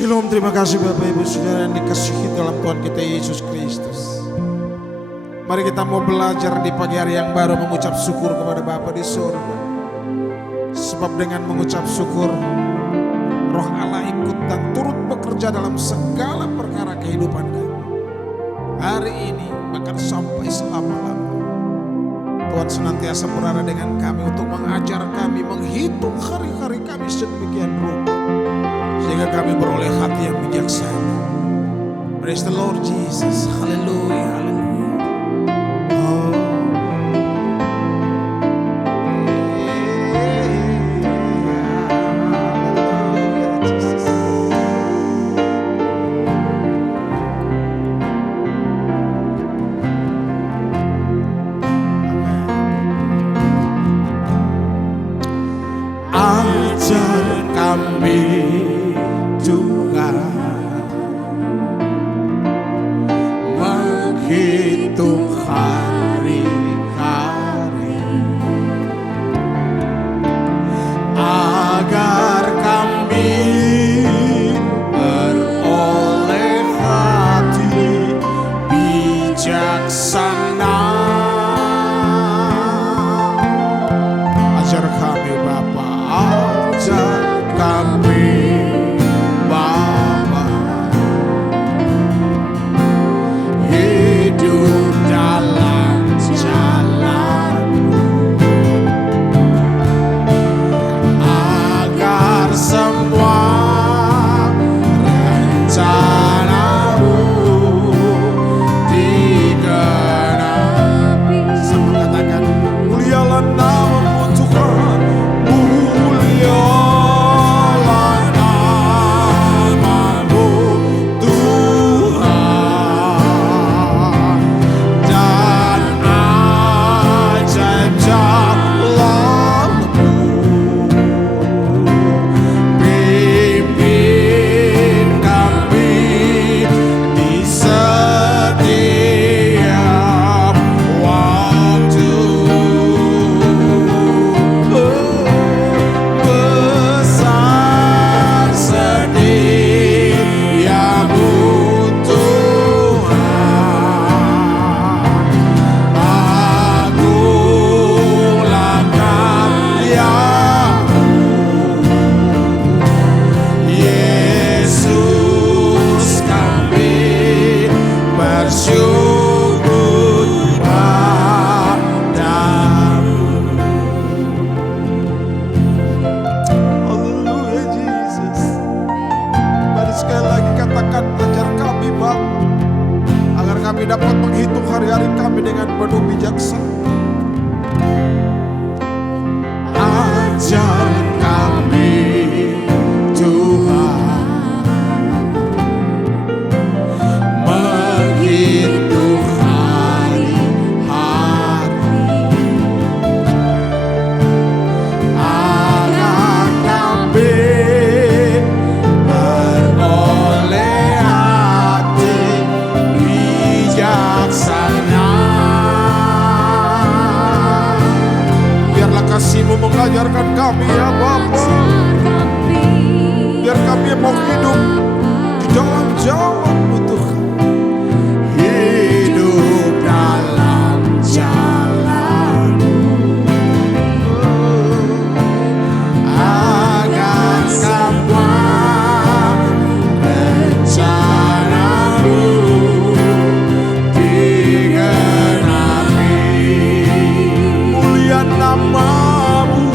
Shalom, terima kasih Bapak Ibu Saudara yang dikasihi dalam Tuhan kita Yesus Kristus. Mari kita mau belajar di pagi hari yang baru mengucap syukur kepada Bapa di surga. Sebab dengan mengucap syukur, Roh Allah ikut dan turut bekerja dalam segala perkara kehidupan kami. Hari ini bahkan sampai selama-lamanya. Tuhan senantiasa berada dengan kami untuk mengajar kami, menghitung hari-hari kami sedemikian rupa. Sehingga kami beroleh hati yang bijaksana. Praise the Lord Jesus. Haleluya, haleluya. Oh. Ajar kami Tuhan menghitung hari-hari agar kami beroleh hati bijaksana. Ajar kami Bapa, ajar kami Bapa, hidup dalam jalan-Mu, agar semua rencana-Mu digenapi. Sama katakan, mulialah nama-Mu Tuhan, mulialah nama-Mu Tuhan, dan ajaib jalan-Mu. Pimpin kami di setiap waktu. Besar setiamu Tuhan, agunglah karya-Mu. Yesus, kami bersyukur padamu. Haleluya Jesus. Mari sekali lagi katakan, ajar kami Bapa, agar kami dapat menghitung hari-hari kami dengan penuh bijaksana. Ajar kami Tuhan menghitung hari-hari agar kami beroleh hati bijaksana. Biarlah kasih-Mu mengajarkan kami ya Bapa. Biar kami mau hidup di dalam jalan-Mu Tuhan. Hidup dalam jalan-Mu, agar semua rencana-Mu digenapi. Mulia nama-Mu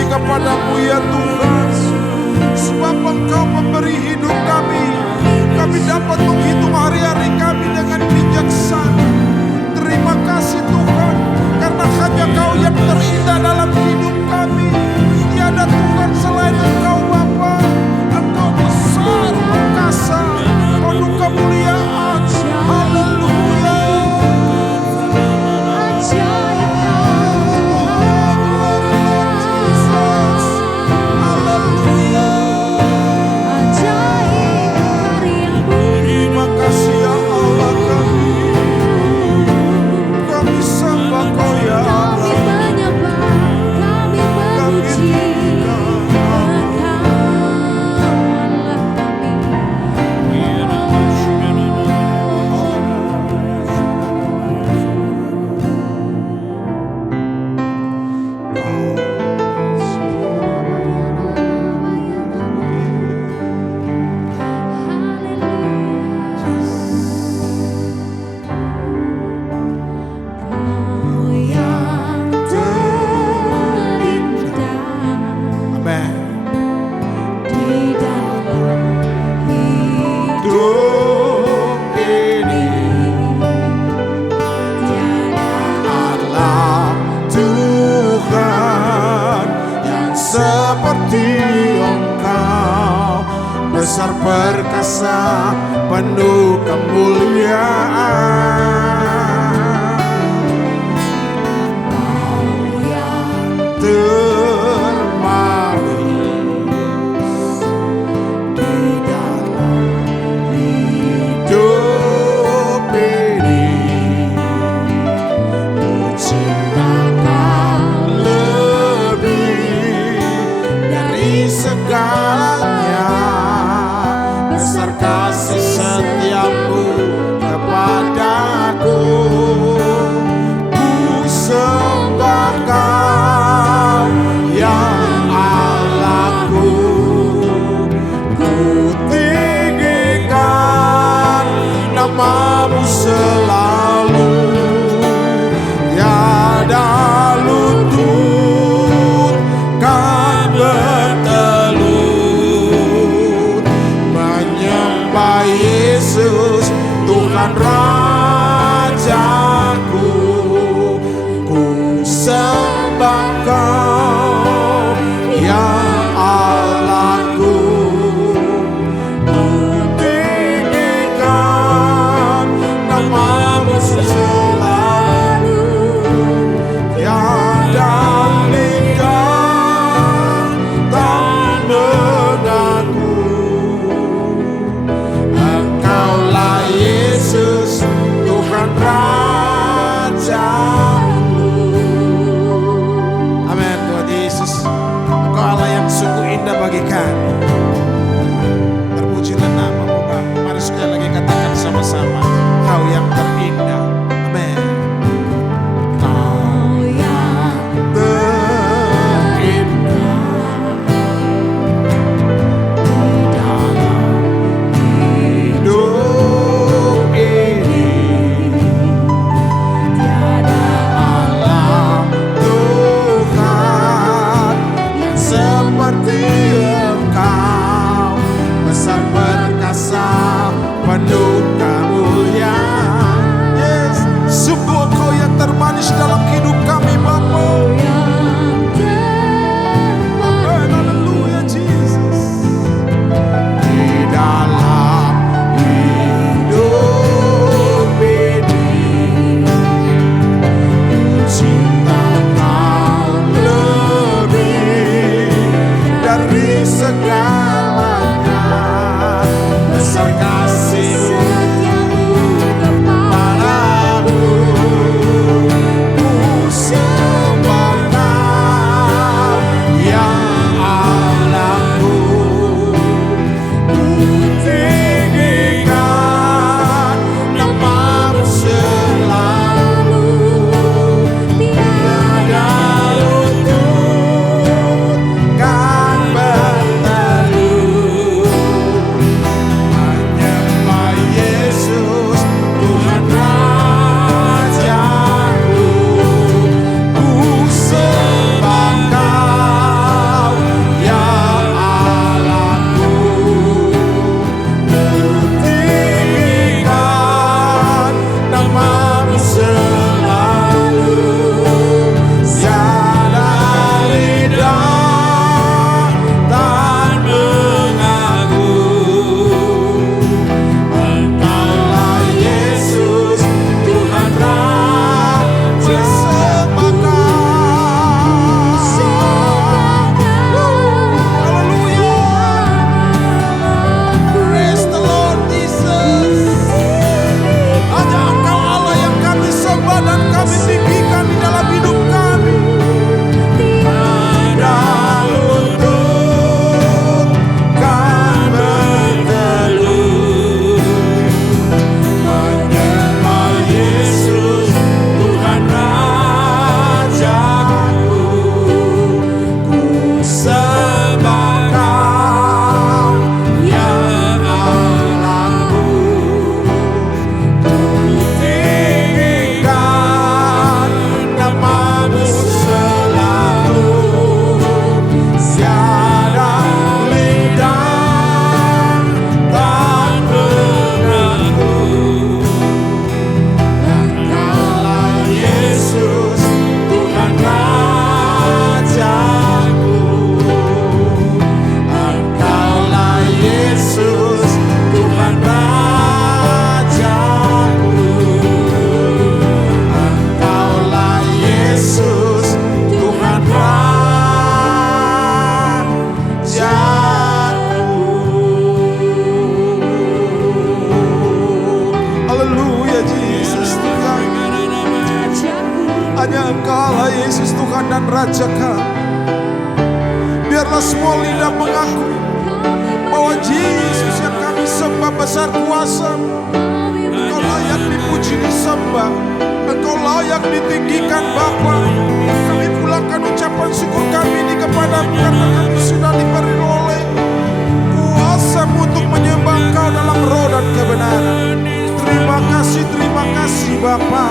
kami kepadamu ya Tuhan. Sebab Engkau memberi hidup kami. Kami dapat menghitung hari-hari kami dengan bijaksana. Terima kasih Tuhan, karena hanya Kau yang terindah dalam hidup kami. Tiada Tuhan selain Engkau Bapa. Engkau besar, perkasa, penuh kemuliaan. Haleluya. Terima kasih ya Allah kami. Kami sembah Kau ya Allah. Kami besar perkasa, penuh kemuliaan. Kau yang termanis di dalam hidup ini. Menciptakan lebih dari segalanya. Besar kasih setiamu kepadaku. Ku sembah Kau yang Allahku. Ku tinggikan namamu selalu. Tiada lutut kan bertelut menyembah Yesus Tuhan Rajaku. Ku sembah Kau yang Allahku. Ku tinggikan namamu selalu. Tiada lidah tak mengaku. Engkaulah Yesus Tuhan Rajaku. Amin. Tuhan Yesus, Engkau Allah yang sungguh indah bagi kami. Terpujilah namamu Bapa. Mari sekali lagi katakan sama-sama, Kau yang terindah. Amin. Kau yang terindah di dalam hidup ini. Tiada Allah Tuhan yang seperti Engkau. Besar perkasa, penuh kemuliaan. Hanya Engkau-lah Yesus Tuhan dan Raja kami. Biarlah semua lidah mengaku bahwa Yesus yang kami sembah besar kuasa. Engkau layak dipuji disembah, Engkau layak ditinggikan Bapa. Kami pulangkan ucapan syukur kami ini kepadamu karena kami sudah diberi oleh kuasa untuk menyembah Engkau dalam roh dan kebenaran. Terima kasih Bapa.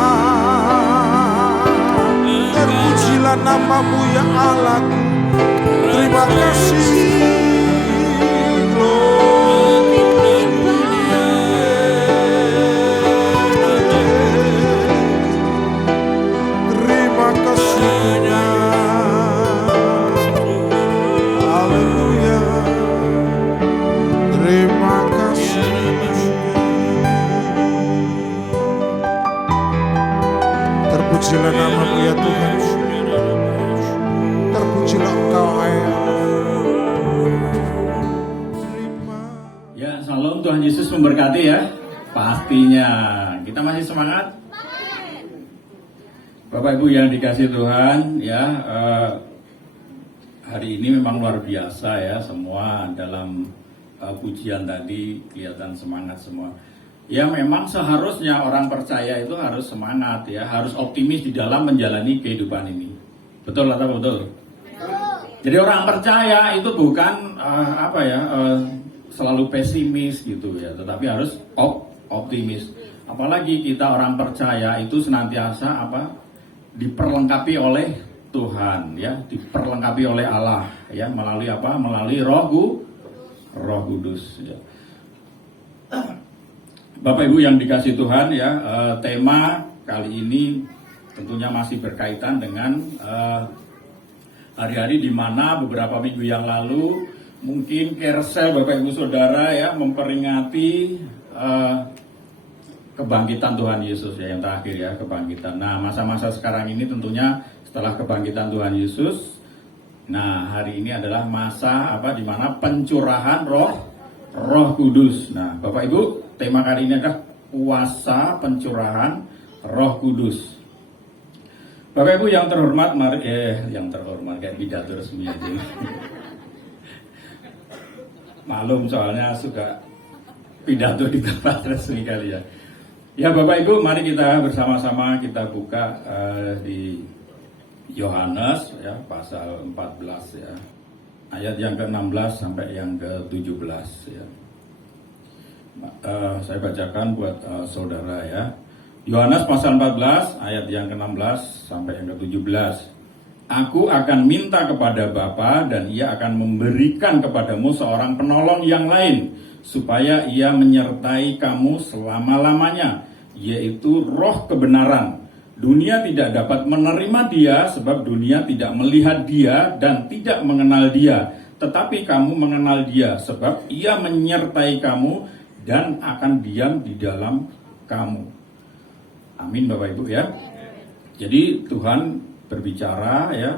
Terpujilah namamu ya Allahku. Terima kasih. Terpujilah namamu ya Tuhan. Terpujilah Engkau ayah. Ya, salam, Tuhan Yesus memberkati ya. Pastinya. Kita masih semangat. Bapak Ibu yang dikasih Tuhan ya, hari ini memang luar biasa ya, semua dalam pujian tadi kelihatan semangat semua. Ya memang seharusnya orang percaya itu harus semangat ya, harus optimis di dalam menjalani kehidupan ini. Betul atau betul? Jadi orang percaya itu bukan selalu pesimis gitu ya, tetapi harus optimis. Apalagi kita orang percaya itu senantiasa diperlengkapi oleh Tuhan ya, diperlengkapi oleh Allah ya, melalui melalui Roh Kudus ya. Bapak Ibu yang dikasih Tuhan ya, tema kali ini tentunya masih berkaitan dengan hari-hari di mana beberapa minggu yang lalu mungkin Kersel Bapak Ibu Saudara ya memperingati kebangkitan Tuhan Yesus ya, yang terakhir ya, kebangkitan. Nah masa-masa sekarang ini tentunya setelah kebangkitan Tuhan Yesus, nah hari ini adalah masa di mana pencurahan Roh Kudus. Nah Bapak Ibu, tema kali ini adalah kuasa pencurahan Roh Kudus. Bapak Ibu yang terhormat, yang terhormat kayak pidato resmi aja. Malum soalnya suka pidato di tempat resmi kali ya. Ya Bapak Ibu, mari kita bersama-sama kita buka di Yohanes ya, pasal 14 ya. Ayat yang ke-16 sampai yang ke-17 ya. Saya bacakan buat saudara ya. Yohanes pasal 14 ayat yang ke-16 sampai yang ke-17. Aku akan minta kepada Bapa dan ia akan memberikan kepadamu seorang penolong yang lain, supaya ia menyertai kamu selama-lamanya, yaitu Roh kebenaran. Dunia tidak dapat menerima dia sebab dunia tidak melihat dia dan tidak mengenal dia. Tetapi kamu mengenal dia sebab ia menyertai kamu dan akan diam di dalam kamu. Amin Bapak Ibu ya. Jadi Tuhan berbicara ya,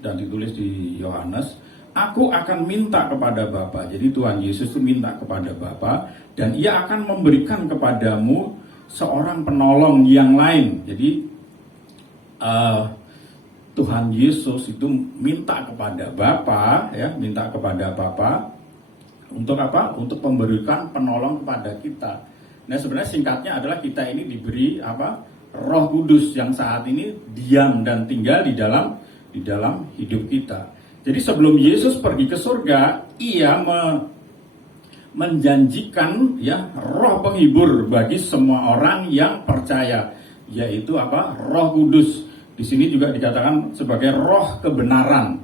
dan ditulis di Yohanes, aku akan minta kepada Bapa. Jadi Tuhan Yesus itu minta kepada Bapa dan ia akan memberikan kepadamu seorang penolong yang lain. Jadi Tuhan Yesus itu minta kepada Bapa ya, minta kepada Bapa untuk apa? Untuk memberikan penolong kepada kita. Nah sebenarnya singkatnya adalah kita ini diberi Roh Kudus yang saat ini diam dan tinggal di dalam hidup kita. Jadi sebelum Yesus pergi ke surga, ia menjanjikan ya roh penghibur bagi semua orang yang percaya, yaitu Roh Kudus. Di sini juga dikatakan sebagai roh kebenaran.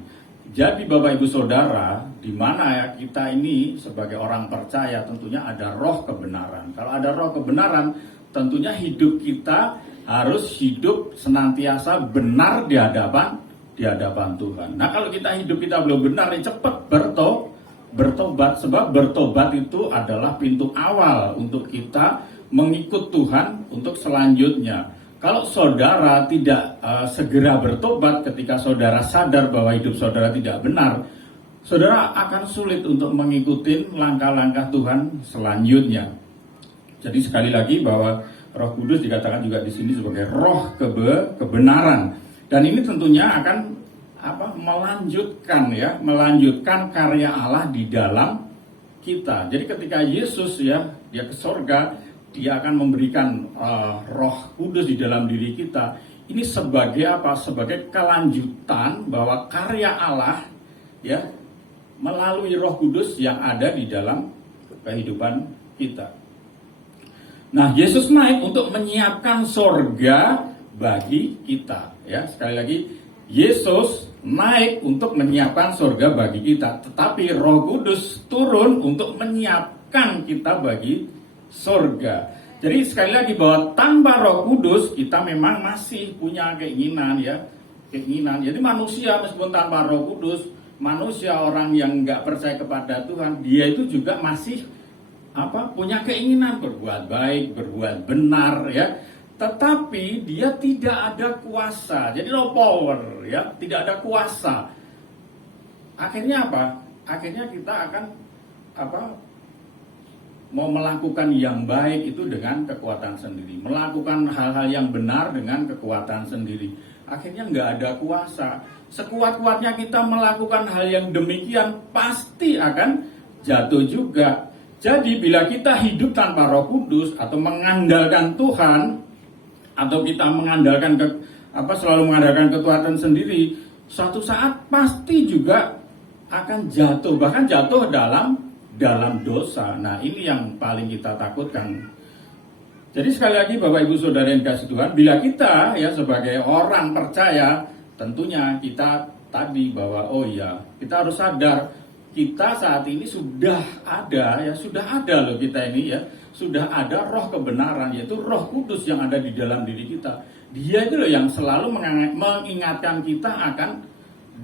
Jadi Bapak Ibu Saudara, di mana ya kita ini sebagai orang percaya tentunya ada roh kebenaran. Kalau ada roh kebenaran, tentunya hidup kita harus hidup senantiasa benar di hadapan Tuhan. Nah kalau hidup kita belum benar, cepat bertobat, sebab bertobat itu adalah pintu awal untuk kita mengikut Tuhan untuk selanjutnya. Kalau saudara tidak segera bertobat ketika saudara sadar bahwa hidup saudara tidak benar, saudara akan sulit untuk mengikuti langkah-langkah Tuhan selanjutnya. Jadi sekali lagi bahwa Roh Kudus dikatakan juga di sini sebagai roh kebenaran. Dan ini tentunya akan melanjutkan karya Allah di dalam kita. Jadi ketika Yesus dia ke sorga, dia akan memberikan Roh Kudus di dalam diri kita. Ini sebagai sebagai kelanjutan bahwa karya Allah melalui Roh Kudus yang ada di dalam kehidupan kita. Nah, Yesus naik untuk menyiapkan sorga bagi kita. Ya, sekali lagi, Yesus naik untuk menyiapkan sorga bagi kita. Tetapi Roh Kudus turun untuk menyiapkan kita bagi sorga. Jadi sekali lagi bahwa tanpa Roh Kudus kita memang masih punya keinginan. Jadi manusia meskipun tanpa Roh Kudus, manusia orang yang nggak percaya kepada Tuhan, dia itu juga masih punya keinginan berbuat baik, berbuat benar tetapi dia tidak ada kuasa. Jadi no power tidak ada kuasa. Akhirnya akhirnya kita akan mau melakukan yang baik itu dengan kekuatan sendiri, melakukan hal-hal yang benar dengan kekuatan sendiri. Akhirnya nggak ada kuasa. Sekuat-kuatnya kita melakukan hal yang demikian pasti akan jatuh juga. Jadi bila kita hidup tanpa Roh Kudus atau mengandalkan Tuhan, atau kita mengandalkan selalu mengandalkan kekuatan sendiri, suatu saat pasti juga akan jatuh, bahkan jatuh dalam dosa. Nah, ini yang paling kita takutkan. Jadi sekali lagi Bapak Ibu Saudara yang kasih Tuhan, bila kita sebagai orang percaya, tentunya kita tadi bahwa kita harus sadar kita saat ini sudah ada loh kita ini sudah ada roh kebenaran, yaitu Roh Kudus yang ada di dalam diri kita. Dia itu loh yang selalu mengingatkan kita akan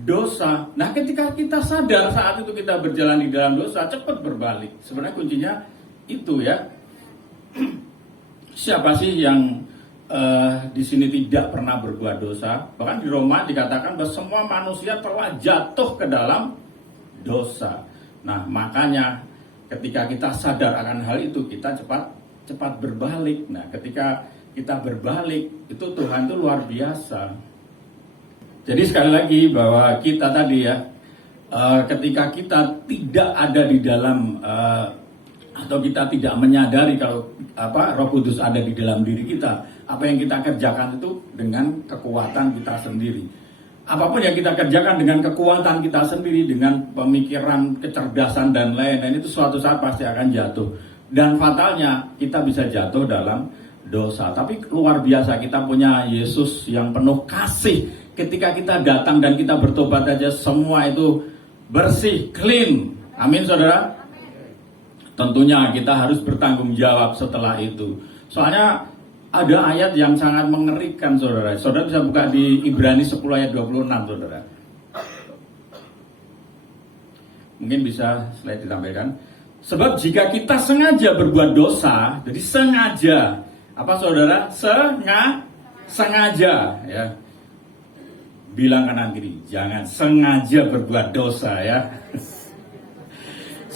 dosa. Nah, ketika kita sadar saat itu kita berjalan di dalam dosa, cepat berbalik. Sebenarnya kuncinya itu Siapa sih yang di sini tidak pernah berbuat dosa? Bahkan di Roma dikatakan bahwa semua manusia telah jatuh ke dalam dosa. Nah, makanya ketika kita sadar akan hal itu, kita cepat berbalik. Nah, ketika kita berbalik, itu Tuhan itu luar biasa. Jadi sekali lagi bahwa kita tadi ketika kita tidak ada di dalam atau kita tidak menyadari kalau Roh Kudus ada di dalam diri kita, apa yang kita kerjakan itu dengan kekuatan kita sendiri. Apapun yang kita kerjakan dengan kekuatan kita sendiri, dengan pemikiran, kecerdasan dan lain-lain, itu suatu saat pasti akan jatuh. Dan fatalnya kita bisa jatuh dalam dosa. Tapi luar biasa kita punya Yesus yang penuh kasih. Ketika kita datang dan kita bertobat aja, semua itu bersih, clean. Amin saudara. Tentunya kita harus bertanggung jawab setelah itu. Soalnya ada ayat yang sangat mengerikan saudara. Saudara bisa buka di Ibrani 10 ayat 26 saudara. Mungkin bisa slide ditampilkan. Sebab jika kita sengaja berbuat dosa, jadi sengaja, saudara? Sengaja Bilang kanan kiri, jangan sengaja berbuat dosa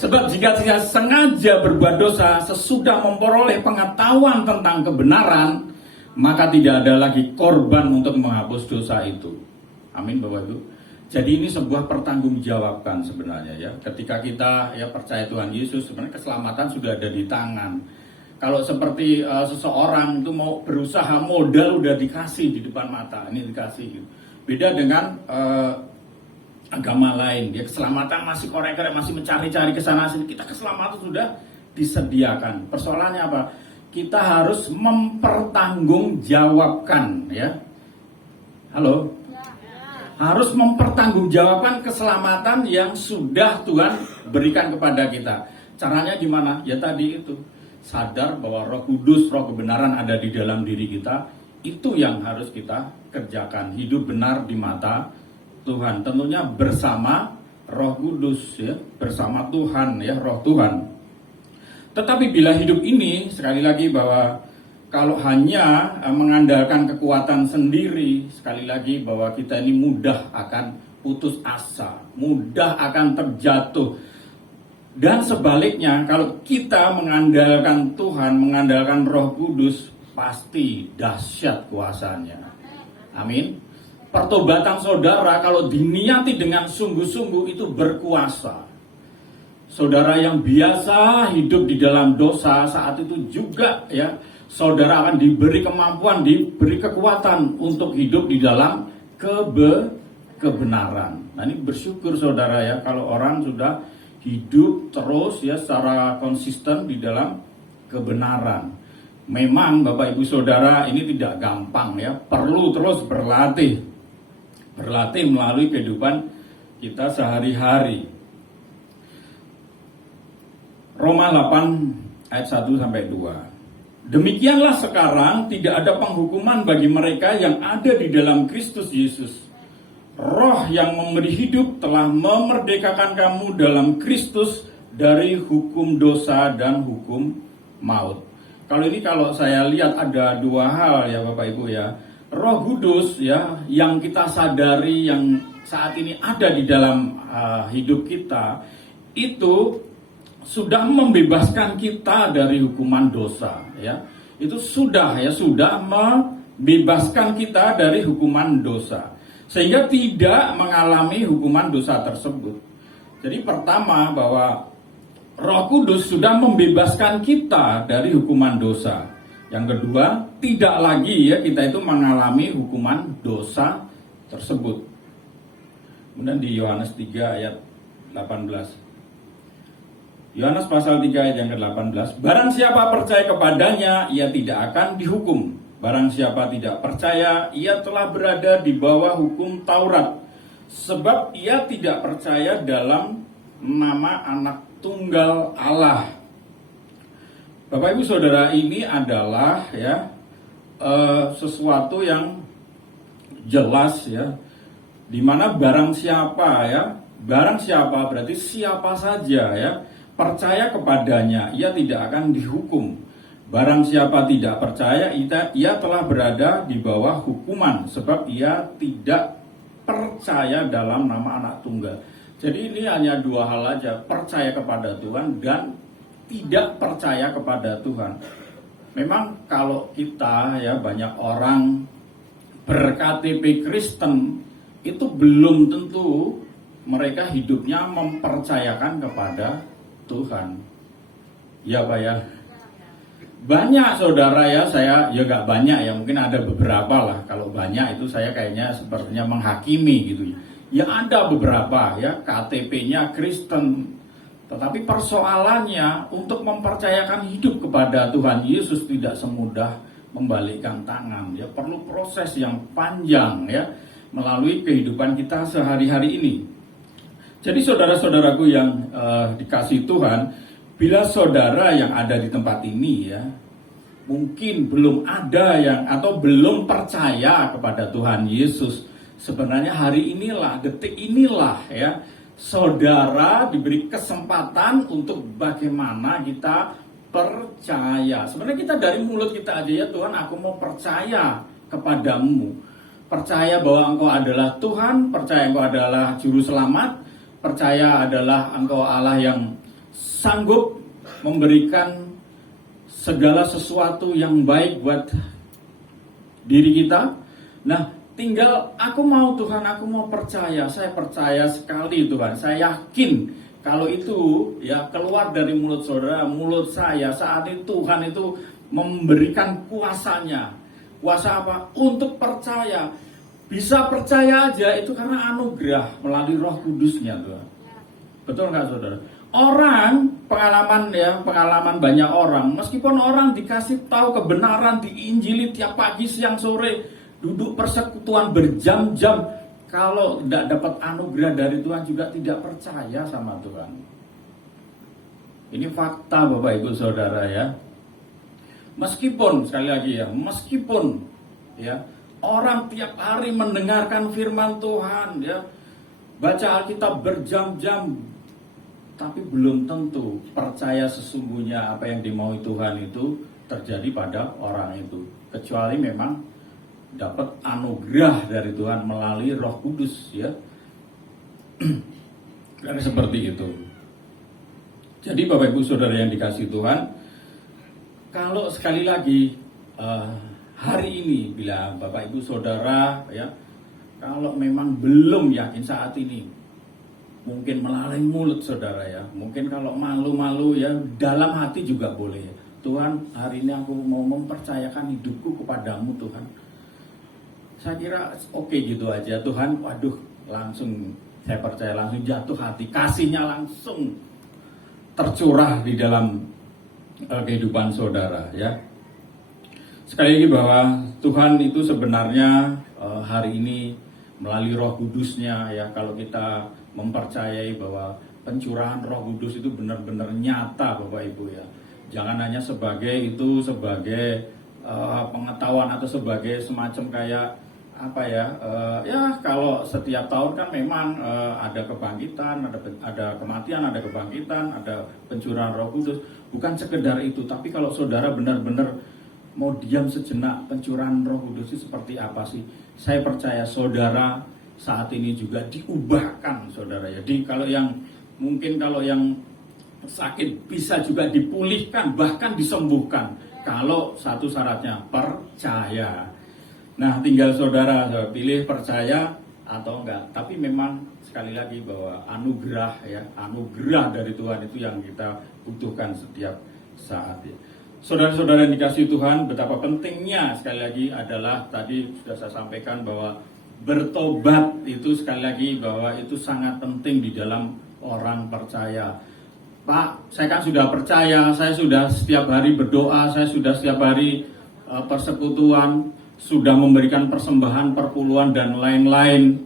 Sebab jika tidak sengaja berbuat dosa sesudah memperoleh pengetahuan tentang kebenaran, maka tidak ada lagi korban untuk menghapus dosa itu. Amin Bapak Ibu. Jadi ini sebuah pertanggungjawaban sebenarnya Ketika kita percaya Tuhan Yesus, sebenarnya keselamatan sudah ada di tangan. Kalau seperti seseorang itu mau berusaha, modal udah dikasih di depan mata, ini dikasih gitu. Beda dengan agama lain, dia keselamatan masih korek-korek, masih mencari-cari ke sana sini. Kita keselamatan sudah disediakan. Persoalannya apa? Kita harus mempertanggungjawabkan Halo? Harus mempertanggungjawabkan keselamatan yang sudah Tuhan berikan kepada kita. Caranya gimana? Ya tadi itu. Sadar bahwa Roh Kudus, Roh kebenaran ada di dalam diri kita. Itu yang harus kita kerjakan. Hidup benar di mata Tuhan, tentunya bersama Roh Kudus bersama Tuhan Roh Tuhan. Tetapi bila hidup ini sekali lagi bahwa kalau hanya mengandalkan kekuatan sendiri, sekali lagi bahwa kita ini mudah akan putus asa, mudah akan terjatuh. Dan sebaliknya kalau kita mengandalkan Tuhan, mengandalkan Roh Kudus, pasti dahsyat kuasanya. Amin. Pertobatan saudara kalau diniati dengan sungguh-sungguh itu berkuasa. Saudara yang biasa hidup di dalam dosa saat itu juga ya, saudara akan diberi kemampuan, diberi kekuatan untuk hidup di dalam kebenaran. Nah, ini bersyukur saudara ya kalau orang sudah hidup terus ya secara konsisten di dalam kebenaran. Memang Bapak Ibu Saudara ini tidak gampang ya, perlu terus berlatih melalui kehidupan kita sehari-hari. Roma 8 ayat 1 sampai 2. Demikianlah sekarang tidak ada penghukuman bagi mereka yang ada di dalam Kristus Yesus. Roh yang memberi hidup telah memerdekakan kamu dalam Kristus dari hukum dosa dan hukum maut. Kalau saya lihat ada dua hal ya Bapak Ibu ya. Roh Kudus ya yang kita sadari yang saat ini ada di dalam hidup kita itu sudah membebaskan kita dari hukuman dosa ya. Itu sudah membebaskan kita dari hukuman dosa. Sehingga tidak mengalami hukuman dosa tersebut. Jadi pertama bahwa Roh Kudus sudah membebaskan kita dari hukuman dosa. Yang kedua, tidak lagi ya kita itu mengalami hukuman dosa tersebut. Kemudian di Yohanes 3 ayat 18. Yohanes pasal 3 ayat yang ke-18. Barang siapa percaya kepadanya, ia tidak akan dihukum. Barang siapa tidak percaya, ia telah berada di bawah hukum Taurat. Sebab ia tidak percaya dalam nama anak tunggal Allah. Bapak Ibu Saudara, ini adalah ya sesuatu yang jelas ya, dimana barang siapa berarti siapa saja ya percaya kepadanya, ia tidak akan dihukum. Barang siapa tidak percaya, ia telah berada di bawah hukuman, sebab ia tidak percaya dalam nama anak tunggal. Jadi ini hanya dua hal aja, percaya kepada Tuhan dan tidak percaya kepada Tuhan. Memang kalau kita ya banyak orang ber-KTP Kristen itu belum tentu mereka hidupnya mempercayakan kepada Tuhan. Ya Pak ya. Banyak saudara ya, saya ya gak banyak ya, mungkin ada beberapa lah. Kalau banyak itu saya kayaknya sepertinya menghakimi gitu ya. Ya ada beberapa ya KTP-nya Kristen, tetapi persoalannya untuk mempercayakan hidup kepada Tuhan Yesus tidak semudah membalikkan tangan ya, perlu proses yang panjang ya melalui kehidupan kita sehari-hari ini. Jadi saudara-saudaraku yang dikasihi Tuhan, bila saudara yang ada di tempat ini ya mungkin belum ada yang atau belum percaya kepada Tuhan Yesus, sebenarnya hari inilah, detik inilah ya, saudara diberi kesempatan untuk bagaimana kita percaya. Sebenarnya kita dari mulut kita aja ya, Tuhan aku mau percaya kepadamu. Percaya bahwa Engkau adalah Tuhan, percaya Engkau adalah Juru Selamat, percaya adalah Engkau Allah yang sanggup memberikan segala sesuatu yang baik buat diri kita. Nah, tinggal aku mau Tuhan, aku mau percaya, saya percaya sekali Tuhan, saya yakin kalau itu ya keluar dari mulut saudara, mulut saya saat itu Tuhan itu memberikan kuasanya. Kuasa apa? Untuk percaya. Bisa percaya aja itu karena anugerah melalui Roh Kudusnya Tuhan. Betul nggak saudara? Orang pengalaman banyak orang, meskipun orang dikasih tahu kebenaran, diinjili tiap pagi, siang, sore, duduk persekutuan berjam-jam, kalau tidak dapat anugerah dari Tuhan juga tidak percaya sama Tuhan. Ini fakta Bapak Ibu Saudara ya. Meskipun sekali lagi ya, meskipun ya orang tiap hari mendengarkan firman Tuhan ya, baca Alkitab berjam-jam, tapi belum tentu percaya sesungguhnya apa yang dimaui Tuhan itu terjadi pada orang itu, kecuali memang dapat anugerah dari Tuhan melalui Roh Kudus ya. Karena seperti itu. Jadi Bapak Ibu Saudara yang dikasihi Tuhan, kalau sekali lagi hari ini, bila Bapak Ibu Saudara ya, kalau memang belum yakin saat ini, mungkin melalui mulut saudara ya, mungkin kalau malu-malu ya, dalam hati juga boleh. Tuhan, hari ini aku mau mempercayakan hidupku kepadamu Tuhan. Saya kira oke gitu aja. Tuhan, waduh, langsung saya percaya, langsung jatuh hati, kasihnya langsung tercurah di dalam kehidupan saudara ya. Sekali lagi bahwa Tuhan itu sebenarnya hari ini melalui Roh Kudus-Nya ya, kalau kita mempercayai bahwa pencurahan Roh Kudus itu benar-benar nyata Bapak Ibu ya. Jangan hanya sebagai pengetahuan atau sebagai semacam kayak apa ya, ya kalau setiap tahun kan memang ada kebangkitan, ada kematian, ada kebangkitan, ada pencurahan Roh Kudus. Bukan sekedar itu, tapi kalau saudara benar-benar mau diam sejenak, pencurahan Roh Kudus itu seperti apa sih? Saya percaya saudara saat ini juga diubahkan saudara. Jadi kalau yang sakit bisa juga dipulihkan, bahkan disembuhkan. Kalau satu syaratnya percaya. Nah, tinggal saudara pilih percaya atau enggak. Tapi memang sekali lagi bahwa anugerah ya, anugerah dari Tuhan itu yang kita butuhkan setiap saat ya. Saudara-saudara yang dikasihi Tuhan, betapa pentingnya sekali lagi adalah tadi sudah saya sampaikan bahwa bertobat itu sekali lagi bahwa itu sangat penting di dalam orang percaya. Pak, saya kan sudah percaya, saya sudah setiap hari berdoa, saya sudah setiap hari persekutuan, sudah memberikan persembahan, perpuluhan dan lain-lain.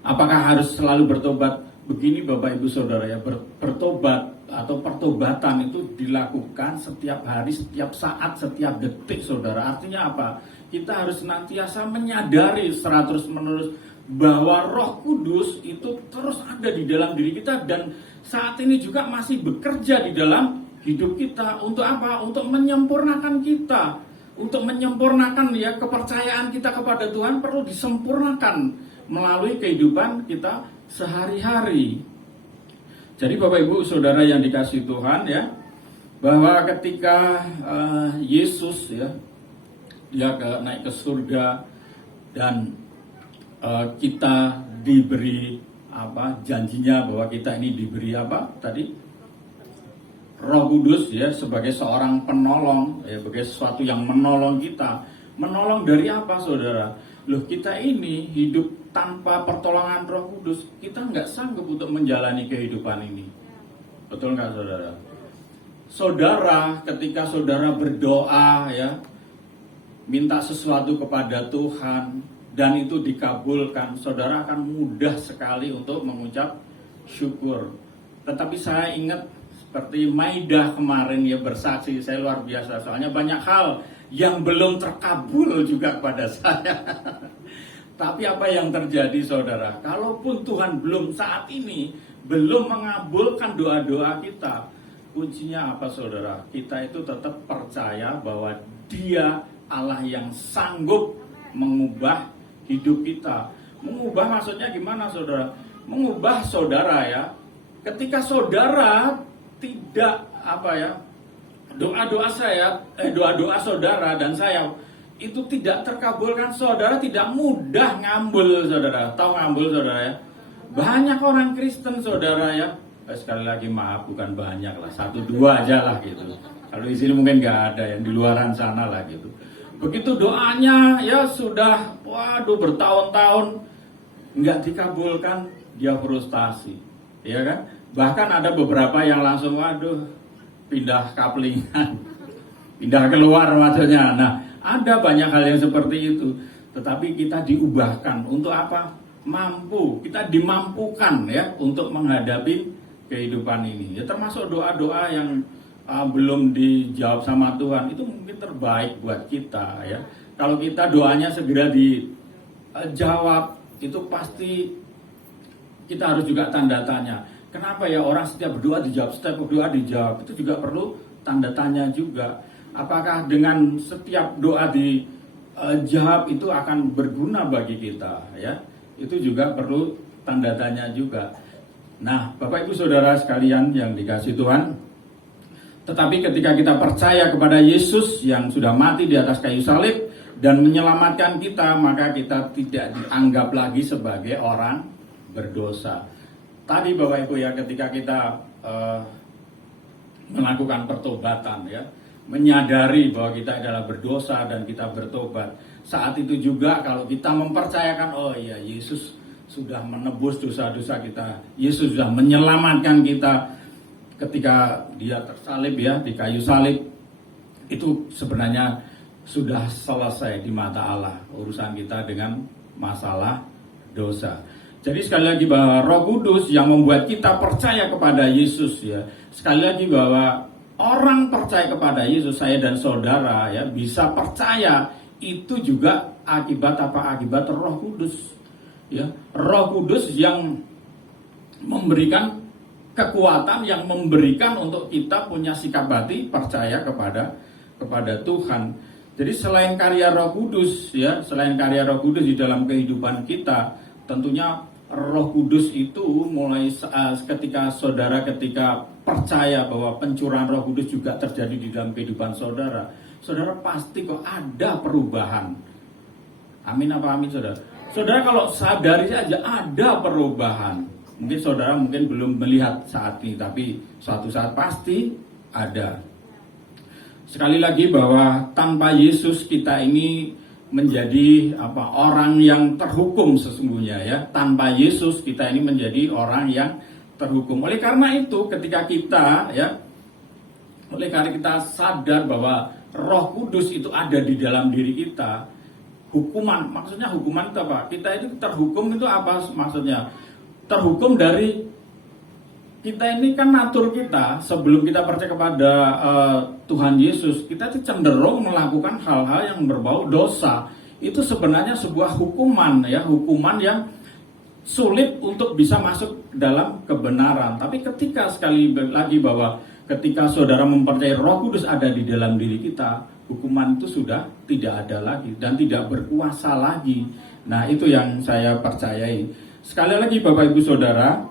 Apakah harus selalu bertobat? Begini Bapak Ibu Saudara ya, bertobat atau pertobatan itu dilakukan setiap hari, setiap saat, setiap detik saudara. Artinya apa? Kita harus senantiasa menyadari terus-menerus bahwa Roh Kudus itu terus ada di dalam diri kita dan saat ini juga masih bekerja di dalam hidup kita. Untuk apa? Untuk menyempurnakan kita, untuk menyempurnakan ya kepercayaan kita kepada Tuhan perlu disempurnakan melalui kehidupan kita sehari-hari. Jadi Bapak Ibu Saudara yang dikasihi Tuhan ya, bahwa ketika Yesus ya dia naik ke surga dan kita diberi janjinya bahwa kita ini diberi tadi Roh Kudus ya sebagai seorang penolong ya, sebagai sesuatu yang menolong kita. Menolong dari apa saudara? Loh, kita ini hidup tanpa pertolongan Roh Kudus, kita nggak sanggup untuk menjalani kehidupan ini. Betul nggak saudara? Saudara, ketika saudara berdoa ya, minta sesuatu kepada Tuhan dan itu dikabulkan, saudara akan mudah sekali untuk mengucap syukur. Tetapi saya ingat seperti Maidah kemarin ya bersaksi, saya luar biasa. Soalnya banyak hal yang belum terkabul juga pada saya. Tapi apa yang terjadi saudara? Kalaupun Tuhan belum saat ini belum mengabulkan doa-doa kita, kuncinya apa saudara? Kita itu tetap percaya bahwa Dia Allah yang sanggup mengubah hidup kita. Mengubah maksudnya gimana saudara? Mengubah saudara ya. Ketika saudara tidak doa-doa saudara dan saya itu tidak terkabulkan, saudara tidak mudah ngambul saudara. Tahu ngambul saudara ya? Banyak orang Kristen saudara ya. Sekali lagi maaf, bukan banyak lah, 1-2 aja lah gitu. Kalau di sini mungkin nggak ada, yang di luaran sana lah gitu. Begitu doanya ya sudah, bertahun-tahun nggak dikabulkan, dia frustasi, ya kan? Bahkan ada beberapa yang langsung pindah kaplingan, pindah keluar maksudnya. Nah, ada banyak hal yang seperti itu. Tetapi kita diubahkan untuk apa? Kita dimampukan ya untuk menghadapi kehidupan ini. Ya termasuk doa-doa yang belum dijawab sama Tuhan, itu mungkin terbaik buat kita ya. Kalau kita doanya segera dijawab, itu pasti kita harus juga tanda tanya. Kenapa ya orang setiap berdoa dijawab, setiap berdoa dijawab? Itu juga perlu tanda tanya juga. Apakah dengan setiap doa dijawab itu akan berguna bagi kita ya? Itu juga perlu tanda tanya juga. Nah, Bapak Ibu Saudara sekalian yang dikasihi Tuhan, Tetapi ketika kita percaya kepada Yesus yang sudah mati di atas kayu salib dan menyelamatkan kita, maka kita tidak dianggap lagi sebagai orang berdosa. Tadi Bapak Ibu ya, ketika kita melakukan pertobatan ya, menyadari bahwa kita adalah berdosa dan kita bertobat. Saat itu juga kalau kita mempercayakan, oh iya, Yesus sudah menebus dosa-dosa kita, Yesus sudah menyelamatkan kita ketika dia tersalib ya, di kayu salib, itu sebenarnya sudah selesai di mata Allah urusan kita dengan masalah dosa. Jadi sekali lagi bahwa Roh Kudus yang membuat kita percaya kepada Yesus ya. Sekali lagi bahwa orang percaya kepada Yesus, saya dan saudara ya, bisa percaya itu juga akibat apa? Akibat Roh Kudus. Ya, Roh Kudus yang memberikan kekuatan, yang memberikan untuk kita punya sikap hati percaya kepada Tuhan. Jadi selain karya Roh Kudus ya, selain karya Roh Kudus di dalam kehidupan kita, tentunya Roh Kudus itu mulai ketika saudara percaya bahwa pencurahan Roh Kudus juga terjadi di dalam kehidupan saudara, saudara pasti kok ada perubahan. Amin apa amin saudara? Saudara kalau sadari saja ada perubahan. Mungkin saudara belum melihat saat ini, tapi suatu saat pasti ada. Sekali lagi bahwa tanpa Yesus kita ini menjadi orang yang terhukum sesungguhnya ya. Tanpa Yesus kita ini menjadi orang yang terhukum. Oleh karena itu ketika kita sadar bahwa Roh Kudus itu ada di dalam diri kita, maksudnya hukuman itu apa? Kita itu terhukum itu apa maksudnya? Terhukum dari kita ini kan natur kita sebelum kita percaya kepada Tuhan Yesus, kita itu cenderung melakukan hal-hal yang berbau dosa. Itu sebenarnya sebuah hukuman ya, hukuman yang sulit untuk bisa masuk dalam kebenaran. Tapi ketika sekali lagi bahwa ketika saudara mempercayai Roh Kudus ada di dalam diri kita, hukuman itu sudah tidak ada lagi dan tidak berkuasa lagi. Nah, itu yang saya percayai. Sekali lagi Bapak Ibu Saudara,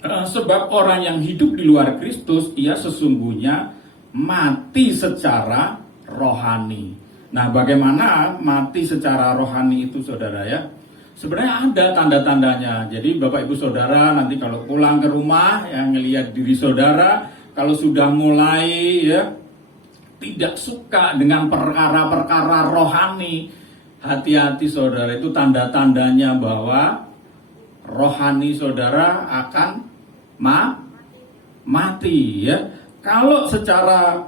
sebab orang yang hidup di luar Kristus, ia sesungguhnya mati secara rohani. Nah, bagaimana mati secara rohani itu saudara ya? Sebenarnya ada tanda-tandanya. Jadi Bapak Ibu Saudara nanti kalau pulang ke rumah yang ngelihat diri saudara, kalau sudah mulai ya tidak suka dengan perkara-perkara rohani, hati-hati saudara, itu tanda-tandanya bahwa rohani saudara akan mati ya. Kalau secara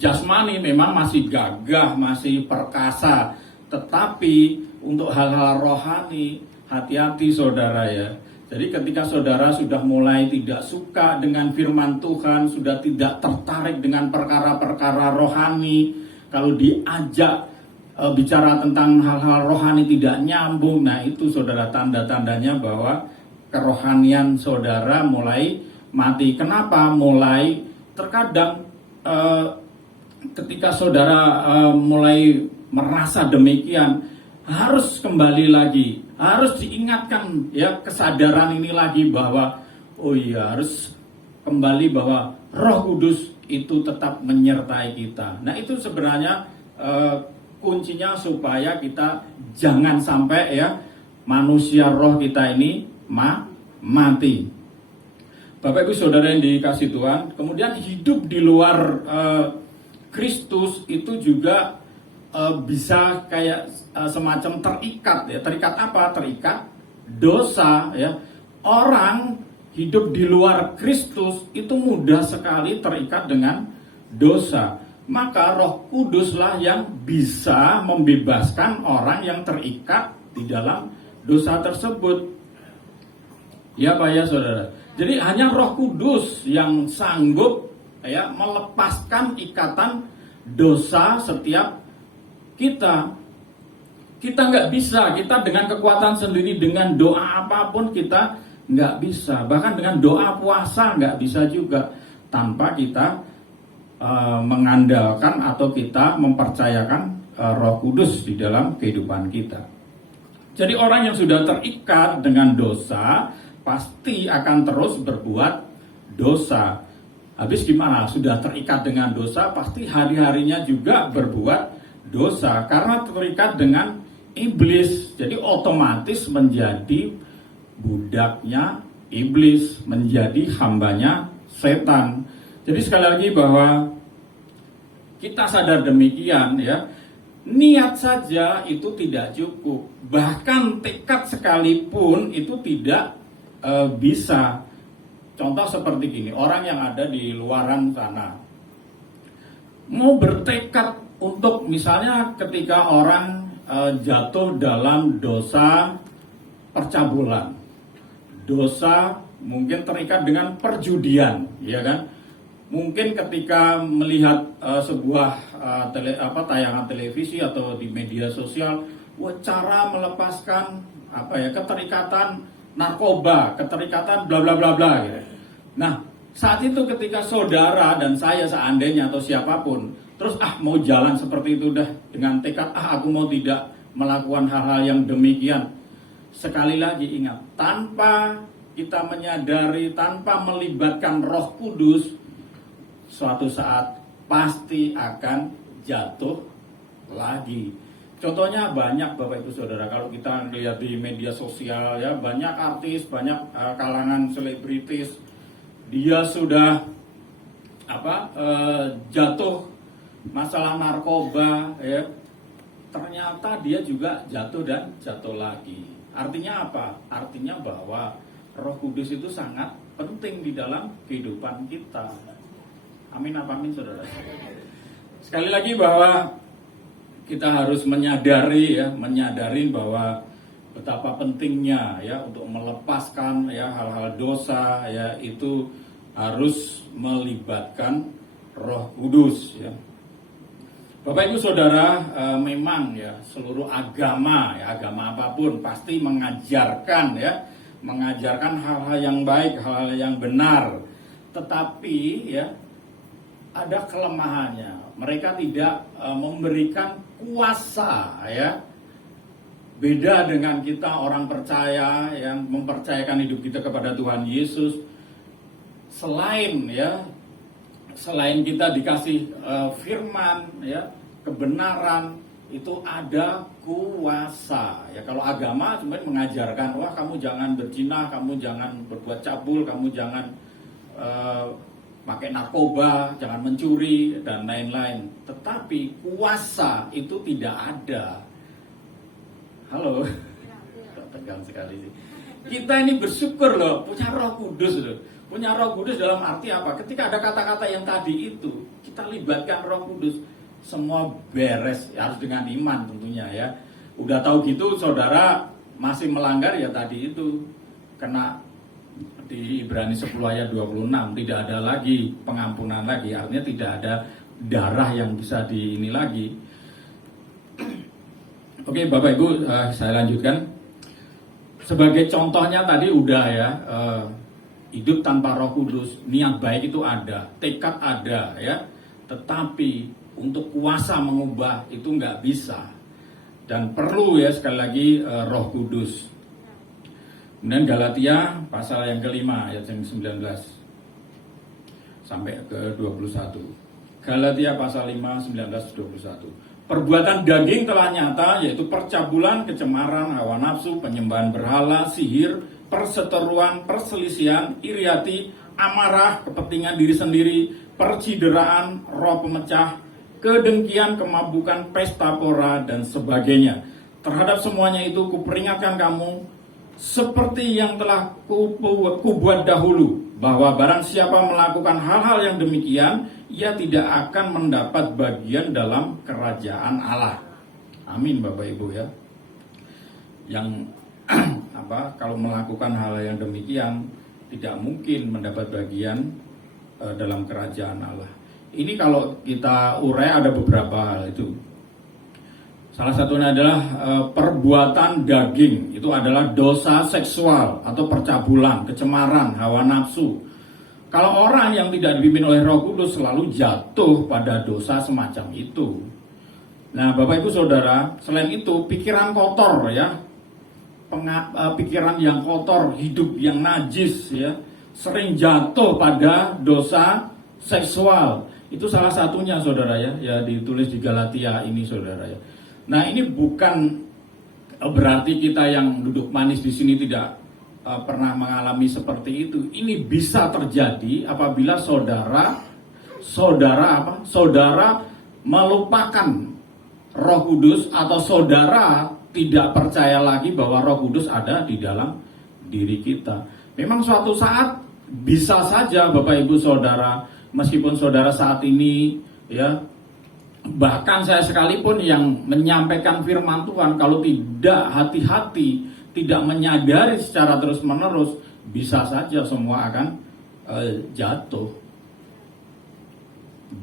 jasmani memang masih gagah, masih perkasa, tetapi untuk hal-hal rohani hati-hati saudara ya. Jadi ketika saudara sudah mulai tidak suka dengan firman Tuhan, sudah tidak tertarik dengan perkara-perkara rohani, kalau diajak bicara tentang hal-hal rohani tidak nyambung, nah itu saudara tanda-tandanya bahwa kerohanian saudara mulai mati. Kenapa? Mulai terkadang ketika saudara mulai merasa demikian, harus kembali lagi, harus diingatkan ya kesadaran ini lagi bahwa oh iya, harus kembali bahwa Roh Kudus itu tetap menyertai kita. Nah itu sebenarnya kuncinya supaya kita jangan sampai ya manusia roh kita ini mati. Bapak Ibu Saudara yang dikasih Tuhan, kemudian hidup di luar Kristus itu juga bisa kayak semacam terikat ya. Terikat apa? Terikat dosa ya. Orang hidup di luar Kristus itu mudah sekali terikat dengan dosa. Maka Roh Kuduslah yang bisa membebaskan orang yang terikat di dalam dosa tersebut. Ya Pak ya Saudara. Jadi hanya Roh Kudus yang sanggup ya melepaskan ikatan dosa setiap kita. Kita nggak bisa, kita dengan kekuatan sendiri, dengan doa apapun kita nggak bisa. Bahkan dengan doa puasa nggak bisa juga tanpa kita mengandalkan atau kita mempercayakan Roh Kudus di dalam kehidupan kita. Jadi orang yang sudah terikat dengan dosa pasti akan terus berbuat dosa. Habis gimana? Sudah terikat dengan dosa, pasti hari-harinya juga berbuat dosa karena terikat dengan iblis. Jadi otomatis menjadi budaknya iblis, menjadi hambanya setan. Jadi sekali lagi bahwa kita sadar demikian ya, niat saja itu tidak cukup. Bahkan tekad sekalipun itu tidak bisa. Contoh seperti gini, orang yang ada di luaran sana mau bertekad untuk misalnya ketika orang jatuh dalam dosa percabulan, dosa mungkin terikat dengan perjudian, ya kan? Mungkin ketika melihat sebuah tayangan televisi atau di media sosial, cara melepaskan keterikatan narkoba, keterikatan bla bla bla bla gitu. Nah, saat itu ketika saudara dan saya seandainya atau siapapun terus mau jalan seperti itu dah dengan tekad aku mau tidak melakukan hal-hal yang demikian. Sekali lagi ingat, tanpa kita menyadari, tanpa melibatkan Roh Kudus, suatu saat pasti akan jatuh lagi. Contohnya banyak Bapak Ibu Saudara, kalau kita lihat di media sosial ya, banyak artis, banyak kalangan selebritis, dia sudah jatuh masalah narkoba ya, ternyata dia juga jatuh dan jatuh lagi. Artinya apa? Artinya bahwa Roh Kudus itu sangat penting di dalam kehidupan kita. Amin apa amin saudara. Sekali lagi bahwa kita harus menyadari bahwa betapa pentingnya ya untuk melepaskan ya hal-hal dosa ya, itu harus melibatkan Roh Kudus ya. Bapak Ibu Saudara, memang ya seluruh agama apapun pasti mengajarkan hal-hal yang baik, hal-hal yang benar. Tetapi ya ada kelemahannya. Mereka tidak memberikan kuasa ya. Beda dengan kita orang percaya yang mempercayakan hidup kita kepada Tuhan Yesus. Selain kita dikasih firman ya, kebenaran, itu ada kuasa ya. Kalau agama cuma mengajarkan kamu jangan berzina, kamu jangan berbuat cabul, kamu jangan pakai narkoba, jangan mencuri dan lain-lain. Tetapi kuasa itu tidak ada. Halo, tegang sekali sih. Kita ini bersyukur loh, punya Roh Kudus loh. Punya Roh Kudus dalam arti apa? Ketika ada kata-kata yang tadi itu, kita libatkan Roh Kudus, semua beres, harus dengan iman tentunya ya. Udah tahu gitu, saudara masih melanggar ya tadi itu, kena di Ibrani 10 ayat 26, tidak ada lagi pengampunan lagi, artinya tidak ada darah yang bisa ini lagi. Oke Bapak Ibu, saya lanjutkan. Sebagai contohnya tadi udah ya, hidup tanpa Roh Kudus, niat baik itu ada, tekad ada ya, tetapi untuk kuasa mengubah itu nggak bisa, dan perlu ya sekali lagi Roh Kudus. Kemudian Galatia pasal yang kelima ayat yang 19 sampai ke 21. Galatia pasal 5 19-21. Perbuatan daging telah nyata, yaitu percabulan, kecemaran, hawa nafsu, penyembahan berhala, sihir, perseteruan, perselisihan, iri hati, amarah, kepentingan diri sendiri, percideraan, roh pemecah, kedengkian, kemabukan, pesta pora, dan sebagainya. Terhadap semuanya itu kuperingatkan kamu, seperti yang telah kubuat dahulu, bahwa barang siapa melakukan hal-hal yang demikian, ia tidak akan mendapat bagian dalam kerajaan Allah. Amin Bapak Ibu ya. Yang kalau melakukan hal yang demikian tidak mungkin mendapat bagian dalam kerajaan Allah. Ini kalau kita urai ada beberapa hal itu. Salah satunya adalah perbuatan daging, itu adalah dosa seksual atau percabulan, kecemaran, hawa nafsu. Kalau orang yang tidak dipimpin oleh Roh Kudus selalu jatuh pada dosa semacam itu. Nah, Bapak Ibu Saudara, selain itu pikiran kotor ya, pikiran yang kotor, hidup yang najis ya, sering jatuh pada dosa seksual. Itu salah satunya saudara ya ditulis di Galatia ini saudara ya. Nah ini bukan berarti kita yang duduk manis di sini tidak pernah mengalami seperti itu. Ini bisa terjadi apabila saudara melupakan Roh Kudus, atau saudara tidak percaya lagi bahwa Roh Kudus ada di dalam diri kita. Memang suatu saat bisa saja Bapak Ibu Saudara, meskipun saudara saat ini ya, bahkan saya sekalipun yang menyampaikan firman Tuhan, kalau tidak hati-hati, tidak menyadari secara terus-menerus, bisa saja semua akan jatuh.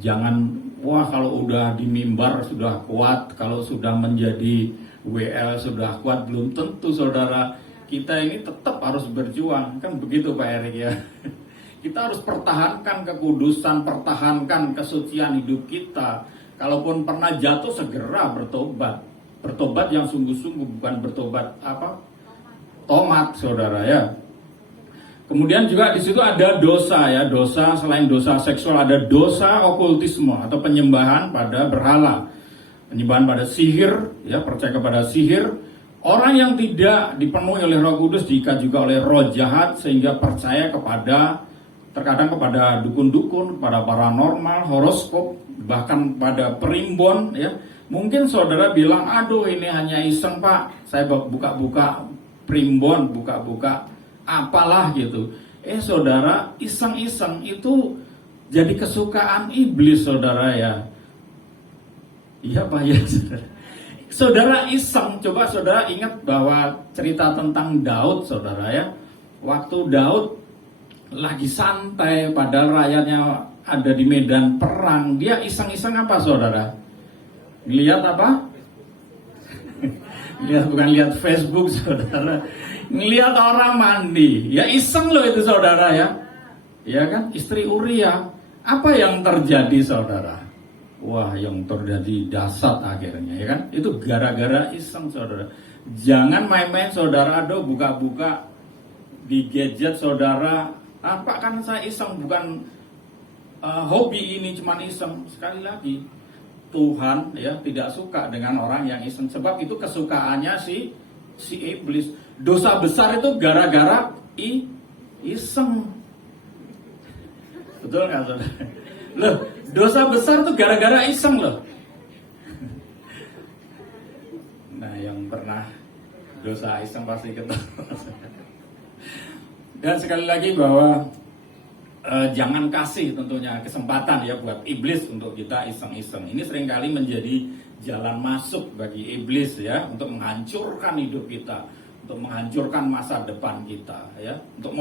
Jangan, wah kalau udah di mimbar sudah kuat, kalau sudah menjadi WL sudah kuat, belum tentu saudara. Kita ini tetap harus berjuang, kan begitu Pak Erik ya. Kita harus pertahankan kekudusan, pertahankan kesucian hidup kita. Kalaupun pernah jatuh, segera bertobat. Bertobat yang sungguh-sungguh, bukan bertobat tomat saudara ya. Kemudian juga di situ ada dosa ya, dosa selain dosa seksual ada dosa okultisme atau penyembahan pada berhala, penyembahan pada sihir ya, percaya kepada sihir. Orang yang tidak dipenuhi oleh Roh Kudus diikat juga oleh roh jahat sehingga percaya terkadang kepada dukun-dukun, kepada paranormal, horoskop, bahkan pada perimbon ya. Mungkin saudara bilang, aduh ini hanya iseng Pak, saya buka-buka primbon, buka-buka apalah gitu. Saudara, iseng-iseng itu jadi kesukaan iblis saudara ya. Iya Pak ya saudara. Saudara iseng, coba saudara ingat bahwa cerita tentang Daud saudara ya. Waktu Daud lagi santai padahal rakyatnya ada di medan perang, dia iseng-iseng apa saudara? Lihat apa? Bukan lihat Facebook saudara, ngelihat orang mandi, ya iseng loh itu saudara ya. Ya kan, istri Uria, apa yang terjadi saudara? Wah, yang terjadi dahsyat akhirnya ya kan. Itu gara-gara iseng saudara. Jangan main-main saudara, buka-buka di gadget saudara. Apa kan saya iseng, bukan hobi ini, cuman iseng. Sekali lagi, Tuhan ya tidak suka dengan orang yang iseng, sebab itu kesukaannya si iblis. Dosa besar itu gara-gara iseng. Betul nggak saudara? Loh, dosa besar tuh gara-gara iseng loh. Nah, yang pernah dosa iseng pasti ketawa. Dan sekali lagi bahwa jangan kasih tentunya kesempatan ya buat iblis untuk kita iseng-iseng. Ini seringkali menjadi jalan masuk bagi iblis ya, untuk menghancurkan hidup kita, untuk menghancurkan masa depan kita ya, untuk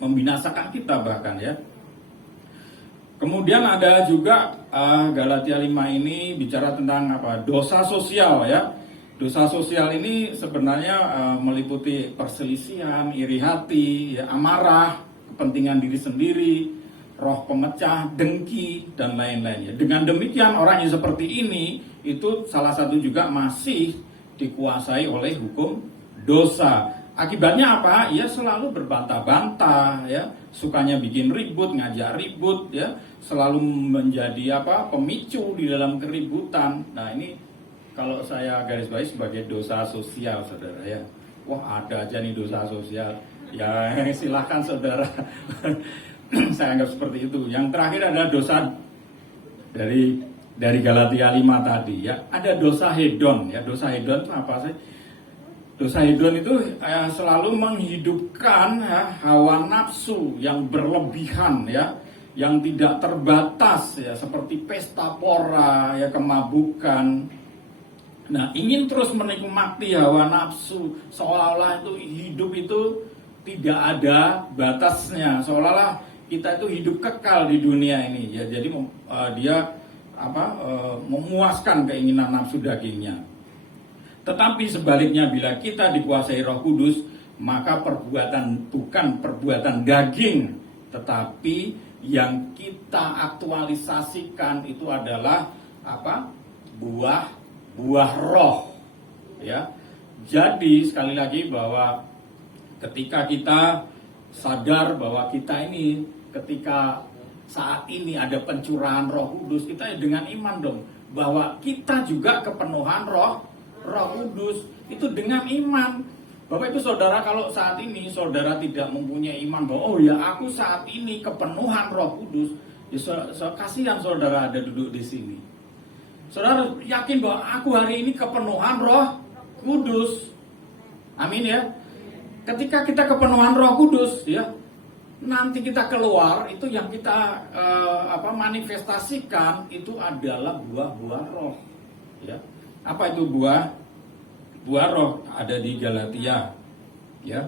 membinasakan kita bahkan ya. Kemudian ada juga Galatia 5 ini bicara tentang apa? Dosa sosial ya. Dosa sosial ini sebenarnya meliputi perselisihan, iri hati, ya, amarah, kepentingan diri sendiri, roh pemecah, dengki, dan lain-lain. Dengan demikian orang yang seperti ini itu salah satu juga masih dikuasai oleh hukum dosa. Akibatnya apa? Ya selalu berbantah-bantah, ya sukanya bikin ribut, ngajak ribut, ya selalu menjadi pemicu di dalam keributan. Nah ini kalau saya garis bawahi sebagai dosa sosial, saudara ya. Wah ada aja nih dosa sosial. Ya silahkan saudara. Saya anggap seperti itu. Yang terakhir adalah dosa dari Galatia 5 tadi ya. Ada dosa hedon ya. Dosa hedon itu apa sih? Dosa hedon itu selalu menghidupkan hawa nafsu yang berlebihan ya, yang tidak terbatas ya, seperti pesta pora ya, kemabukan. Nah, ingin terus menikmati hawa nafsu, seolah-olah itu hidup itu tidak ada batasnya, seolah-olah kita itu hidup kekal di dunia ini ya. Jadi dia memuaskan keinginan nafsu dagingnya. Tetapi sebaliknya bila kita dikuasai Roh Kudus, maka perbuatan bukan perbuatan daging, tetapi yang kita aktualisasikan itu adalah buah roh. Ya. Jadi sekali lagi bahwa ketika kita sadar bahwa kita ini ketika saat ini ada pencurahan Roh Kudus, kita ya dengan iman dong bahwa kita juga kepenuhan Roh Kudus itu dengan iman. Bapak Ibu Saudara, kalau saat ini saudara tidak mempunyai iman bahwa oh ya aku saat ini kepenuhan Roh Kudus, ya kasihan saudara ada duduk di sini. Saudara yakin bahwa aku hari ini kepenuhan Roh Kudus. Amin ya. Ketika kita kepenuhan Roh Kudus ya, nanti kita keluar itu yang kita manifestasikan itu adalah buah-buah roh ya. Apa itu buah roh? Ada di Galatia ya.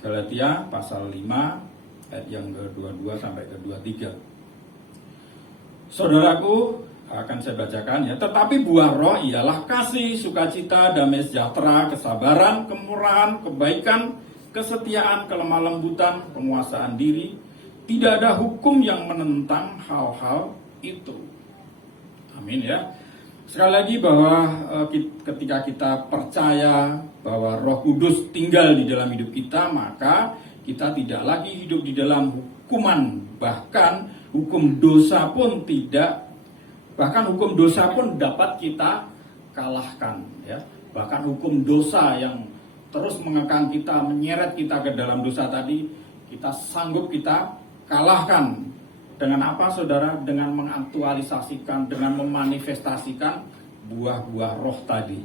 Galatia pasal 5 ayat yang ke-22 sampai ke-23. Saudaraku, akan saya bacakan ya. Tetapi buah roh ialah kasih, sukacita, damai sejahtera, kesabaran, kemurahan, kebaikan, kesetiaan, kelemah lembutan, penguasaan diri. Tidak ada hukum yang menentang hal-hal itu. Amin ya. Sekali lagi bahwa ketika kita percaya bahwa Roh Kudus tinggal di dalam hidup kita, maka kita tidak lagi hidup di dalam hukuman. Bahkan hukum dosa pun dapat kita kalahkan ya. Bahkan hukum dosa yang terus mengekang kita, menyeret kita ke dalam dosa tadi, kita sanggup kita kalahkan. Dengan apa saudara? Dengan mengaktualisasikan, dengan memanifestasikan buah-buah roh tadi.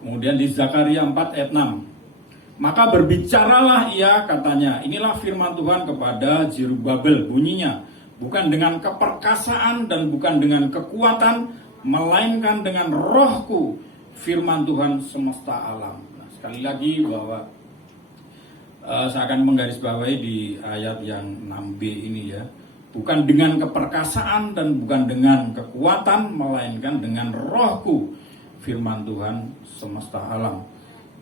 Kemudian di Zakaria 4 ayat 6. Maka berbicaralah ia, katanya, inilah firman Tuhan kepada Zerubabel, bunyinya, bukan dengan keperkasaan dan bukan dengan kekuatan, melainkan dengan rohku, firman Tuhan semesta alam. Sekali lagi bahwa saya akan menggarisbawahi di ayat yang 6b ini ya. Bukan dengan keperkasaan dan bukan dengan kekuatan, melainkan dengan rohku, firman Tuhan semesta alam.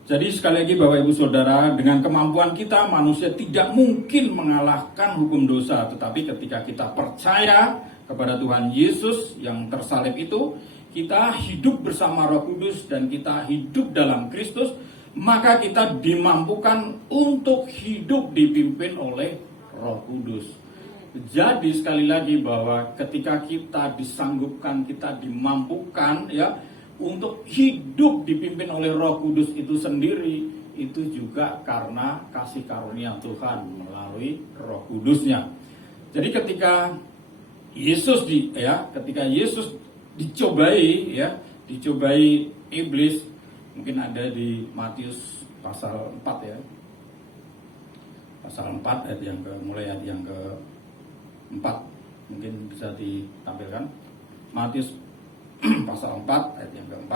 Jadi sekali lagi Bapak Ibu Saudara, dengan kemampuan kita manusia tidak mungkin mengalahkan hukum dosa. Tetapi ketika kita percaya kepada Tuhan Yesus yang tersalib itu, kita hidup bersama Roh Kudus dan kita hidup dalam Kristus, maka kita dimampukan untuk hidup dipimpin oleh Roh Kudus. Jadi sekali lagi bahwa ketika kita disanggupkan, kita dimampukan ya untuk hidup dipimpin oleh Roh Kudus itu sendiri, itu juga karena kasih karunia Tuhan melalui Roh Kudusnya. Jadi ketika Yesus dicobai iblis, mungkin ada di Matius pasal 4 ya. Pasal 4 mulai ayat yang ke-4. Mungkin bisa ditampilkan. Matius pasal 4 ayat yang ke-4.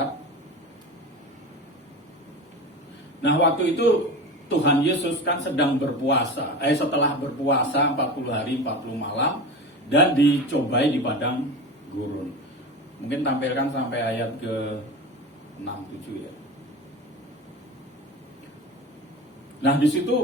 Nah, waktu itu Tuhan Yesus kan sedang berpuasa. Setelah berpuasa 40 hari 40 malam dan dicobai di padang gurun. Mungkin tampilkan sampai ayat ke-6-7 ya. Nah, di situ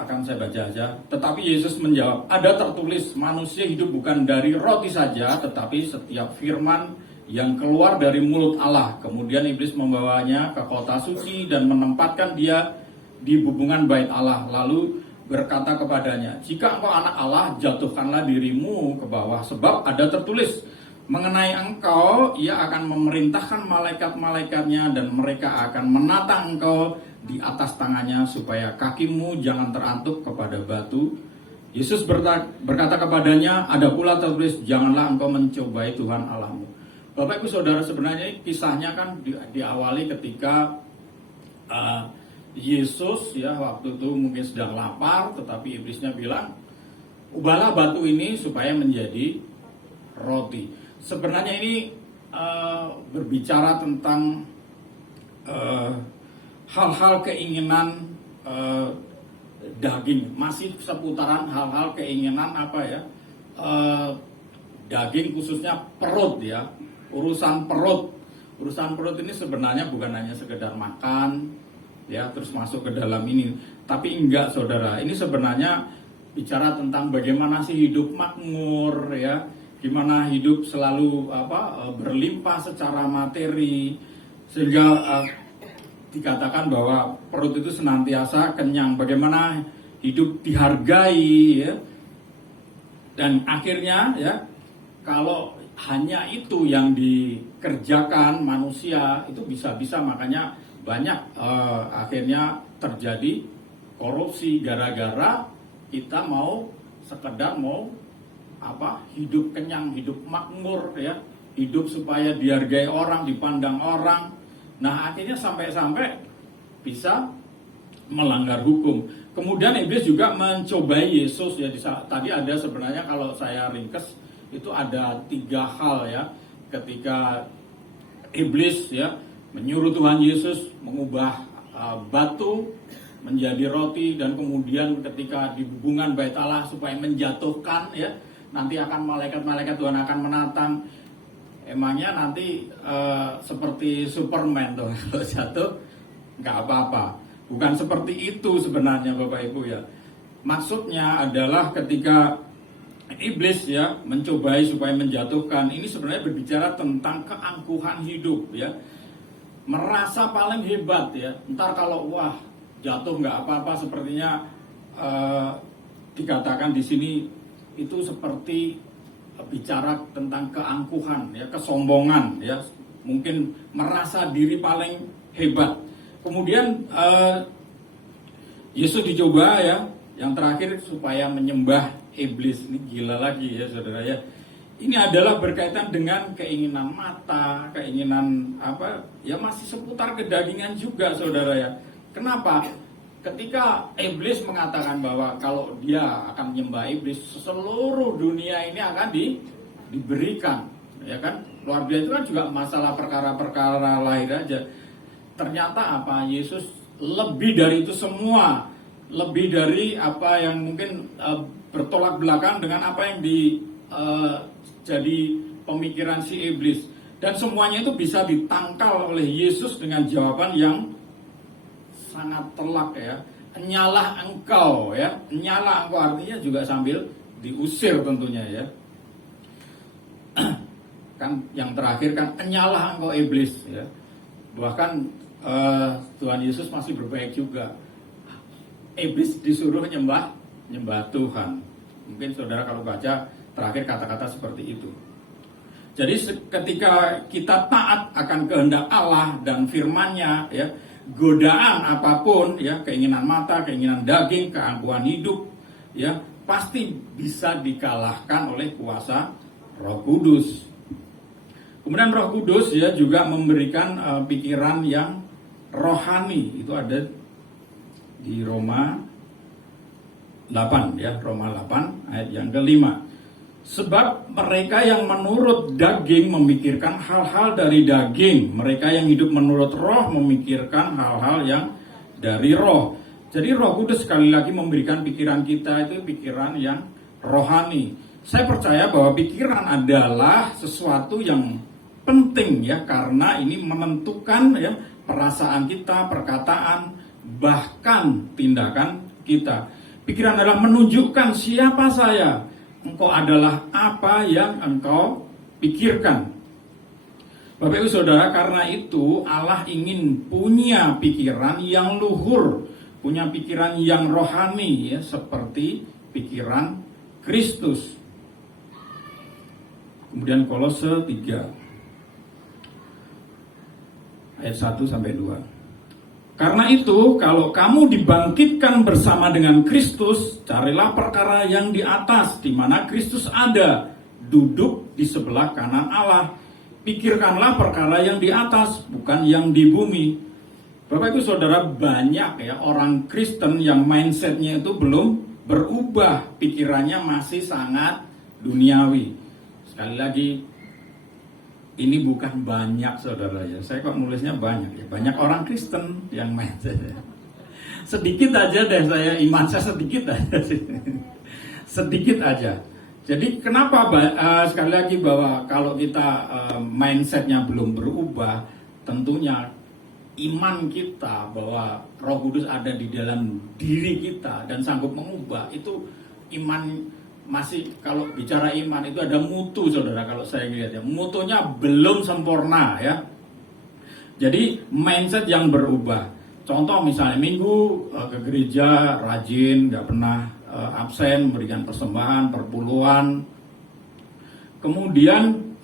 akan saya baca aja. Tetapi Yesus menjawab, ada tertulis, manusia hidup bukan dari roti saja, tetapi setiap firman yang keluar dari mulut Allah. Kemudian iblis membawanya ke kota suci dan menempatkan dia di bubungan bait Allah. Lalu berkata kepadanya, jika engkau anak Allah, jatuhkanlah dirimu ke bawah. Sebab ada tertulis, mengenai engkau, ia akan memerintahkan malaikat-malaikatnya dan mereka akan menatang engkau di atas tangannya supaya kakimu jangan terantuk kepada batu. Yesus berkata kepadanya, ada pula tertulis, janganlah engkau mencobai Tuhan Allahmu. Bapak Ibu Saudara, sebenarnya kisahnya kan diawali ketika Yesus ya waktu itu mungkin sedang lapar, tetapi iblisnya bilang, ubahlah batu ini supaya menjadi roti. Sebenarnya ini berbicara tentang hal-hal keinginan daging, masih seputaran hal-hal keinginan daging, khususnya perut ya, urusan perut ini sebenarnya bukan hanya sekedar makan ya terus masuk ke dalam ini, tapi enggak saudara, ini sebenarnya bicara tentang bagaimana sih hidup makmur ya, gimana hidup selalu berlimpah secara materi, sehingga dikatakan bahwa perut itu senantiasa kenyang, bagaimana hidup dihargai ya. Dan akhirnya ya, kalau hanya itu yang dikerjakan manusia, itu bisa-bisa makanya banyak akhirnya terjadi korupsi gara-gara kita sekedar mau hidup kenyang, hidup makmur ya, hidup supaya dihargai orang, dipandang orang. Nah, akhirnya sampai-sampai bisa melanggar hukum. Kemudian iblis juga mencobai Yesus ya. Tadi ada sebenarnya, kalau saya ringkes itu ada 3 hal ya, ketika iblis ya menyuruh Tuhan Yesus mengubah batu menjadi roti, dan kemudian ketika di hubungan bait Allah supaya menjatuhkan ya, nanti akan malaikat-malaikat Tuhan akan menatang. Emangnya nanti seperti Superman tuh, kalau jatuh nggak apa-apa. Bukan seperti itu sebenarnya Bapak Ibu ya. Maksudnya adalah ketika iblis ya mencobai supaya menjatuhkan, ini sebenarnya berbicara tentang keangkuhan hidup ya. Merasa paling hebat ya. Ntar kalau jatuh nggak apa-apa, sepertinya dikatakan di sini itu seperti bicara tentang keangkuhan ya, kesombongan ya. Mungkin merasa diri paling hebat. Kemudian Yesus dicoba ya, yang terakhir supaya menyembah iblis. Ini gila lagi ya saudara ya. Ini adalah berkaitan dengan keinginan mata, keinginan ya, masih seputar kedagingan juga saudara ya. Kenapa? Ketika iblis mengatakan bahwa kalau dia akan menyembah iblis, seluruh dunia ini akan diberikan, ya kan? Luar biasa, itu kan juga masalah perkara-perkara lahir aja. Ternyata Yesus lebih dari itu semua, lebih dari apa yang mungkin bertolak belakang dengan apa yang jadi pemikiran si iblis. Dan semuanya itu bisa ditangkal oleh Yesus dengan jawaban yang sangat telak ya. Enyalah engkau ya. Enyalah engkau artinya juga sambil diusir tentunya ya. Kan yang terakhir kan enyalah engkau iblis ya. Bahkan Tuhan Yesus masih berbaik juga. Iblis disuruh nyembah Tuhan. Mungkin saudara kalau baca terakhir kata-kata seperti itu. Jadi ketika kita taat akan kehendak Allah dan firman-Nya ya, godaan apapun ya, keinginan mata, keinginan daging, keangkuhan hidup ya, pasti bisa dikalahkan oleh kuasa Roh Kudus. Kemudian Roh Kudus ya juga memberikan pikiran yang rohani. Itu ada di Roma 8 ya, Roma 8 ayat yang kelima. Sebab mereka yang menurut daging memikirkan hal-hal dari daging, mereka yang hidup menurut roh memikirkan hal-hal yang dari roh. Jadi Roh Kudus sekali lagi memberikan pikiran kita itu pikiran yang rohani. Saya percaya bahwa pikiran adalah sesuatu yang penting ya, karena ini menentukan ya perasaan kita, perkataan, bahkan tindakan kita. Pikiran adalah menunjukkan siapa saya. Engkau adalah apa yang engkau pikirkan. Bapak Ibu Saudara, karena itu Allah ingin punya pikiran yang luhur, punya pikiran yang rohani ya, seperti pikiran Kristus. Kemudian Kolose 3 ayat 1 sampai 2. Karena itu, kalau kamu dibangkitkan bersama dengan Kristus, carilah perkara yang di atas, di mana Kristus ada, duduk di sebelah kanan Allah. Pikirkanlah perkara yang di atas, bukan yang di bumi. Bapak Ibu Saudara, banyak ya orang Kristen yang mindsetnya itu belum berubah, pikirannya masih sangat duniawi. Sekali lagi, ini bukan banyak saudara ya. Saya kok nulisnya banyak ya. Banyak orang Kristen yang mindsetnya. Sedikit aja deh saya, iman saya sedikit aja sih. Sedikit aja. Jadi kenapa sekali lagi bahwa kalau kita mindsetnya belum berubah, tentunya iman kita bahwa Roh Kudus ada di dalam diri kita dan sanggup mengubah, itu iman masih, kalau bicara iman itu ada mutu saudara, kalau saya lihat ya, mutunya belum sempurna ya. Jadi mindset yang berubah. Contoh misalnya minggu ke gereja rajin, nggak pernah absen, memberikan persembahan, perpuluhan. Kemudian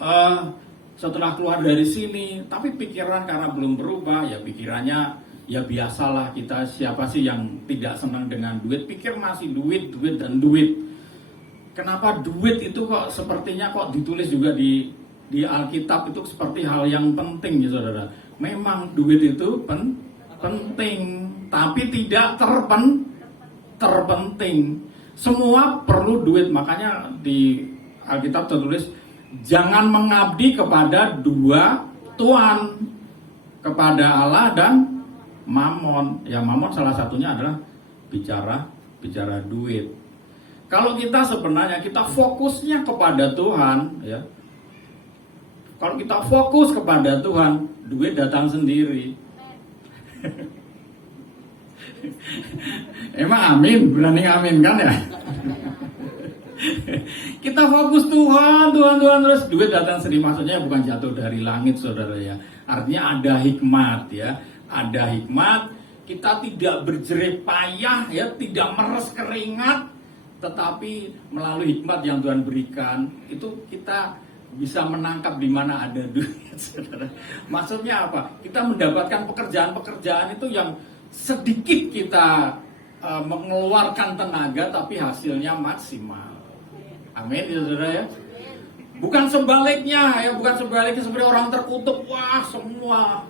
setelah keluar dari sini, tapi pikiran karena belum berubah, ya pikirannya ya biasalah, kita siapa sih yang tidak senang dengan duit, pikir masih duit, duit dan duit. Kenapa duit itu kok sepertinya kok ditulis juga di Alkitab itu seperti hal yang penting ya saudara. Memang duit itu penting, tapi tidak terpenting. Semua perlu duit, makanya di Alkitab tertulis jangan mengabdi kepada dua tuan, kepada Allah dan Mamon. Ya Mamon salah satunya adalah bicara duit. Kalau kita sebenarnya kita fokusnya kepada Tuhan, ya. Kalau kita fokus kepada Tuhan, duit datang sendiri. Emang amin, berani amin kan ya? Kita fokus Tuhan terus duit datang sendiri, maksudnya bukan jatuh dari langit saudara ya. Artinya ada hikmat ya, ada hikmat. Kita tidak berjerih payah ya, tidak meres keringat, tetapi melalui hikmat yang Tuhan berikan itu kita bisa menangkap di mana ada duit saudara. Maksudnya apa? Kita mendapatkan pekerjaan-pekerjaan itu yang sedikit kita mengeluarkan tenaga tapi hasilnya maksimal. Amin ya saudara ya. Bukan sebaliknya ya, bukan sebaliknya seperti orang terkutuk, wah semua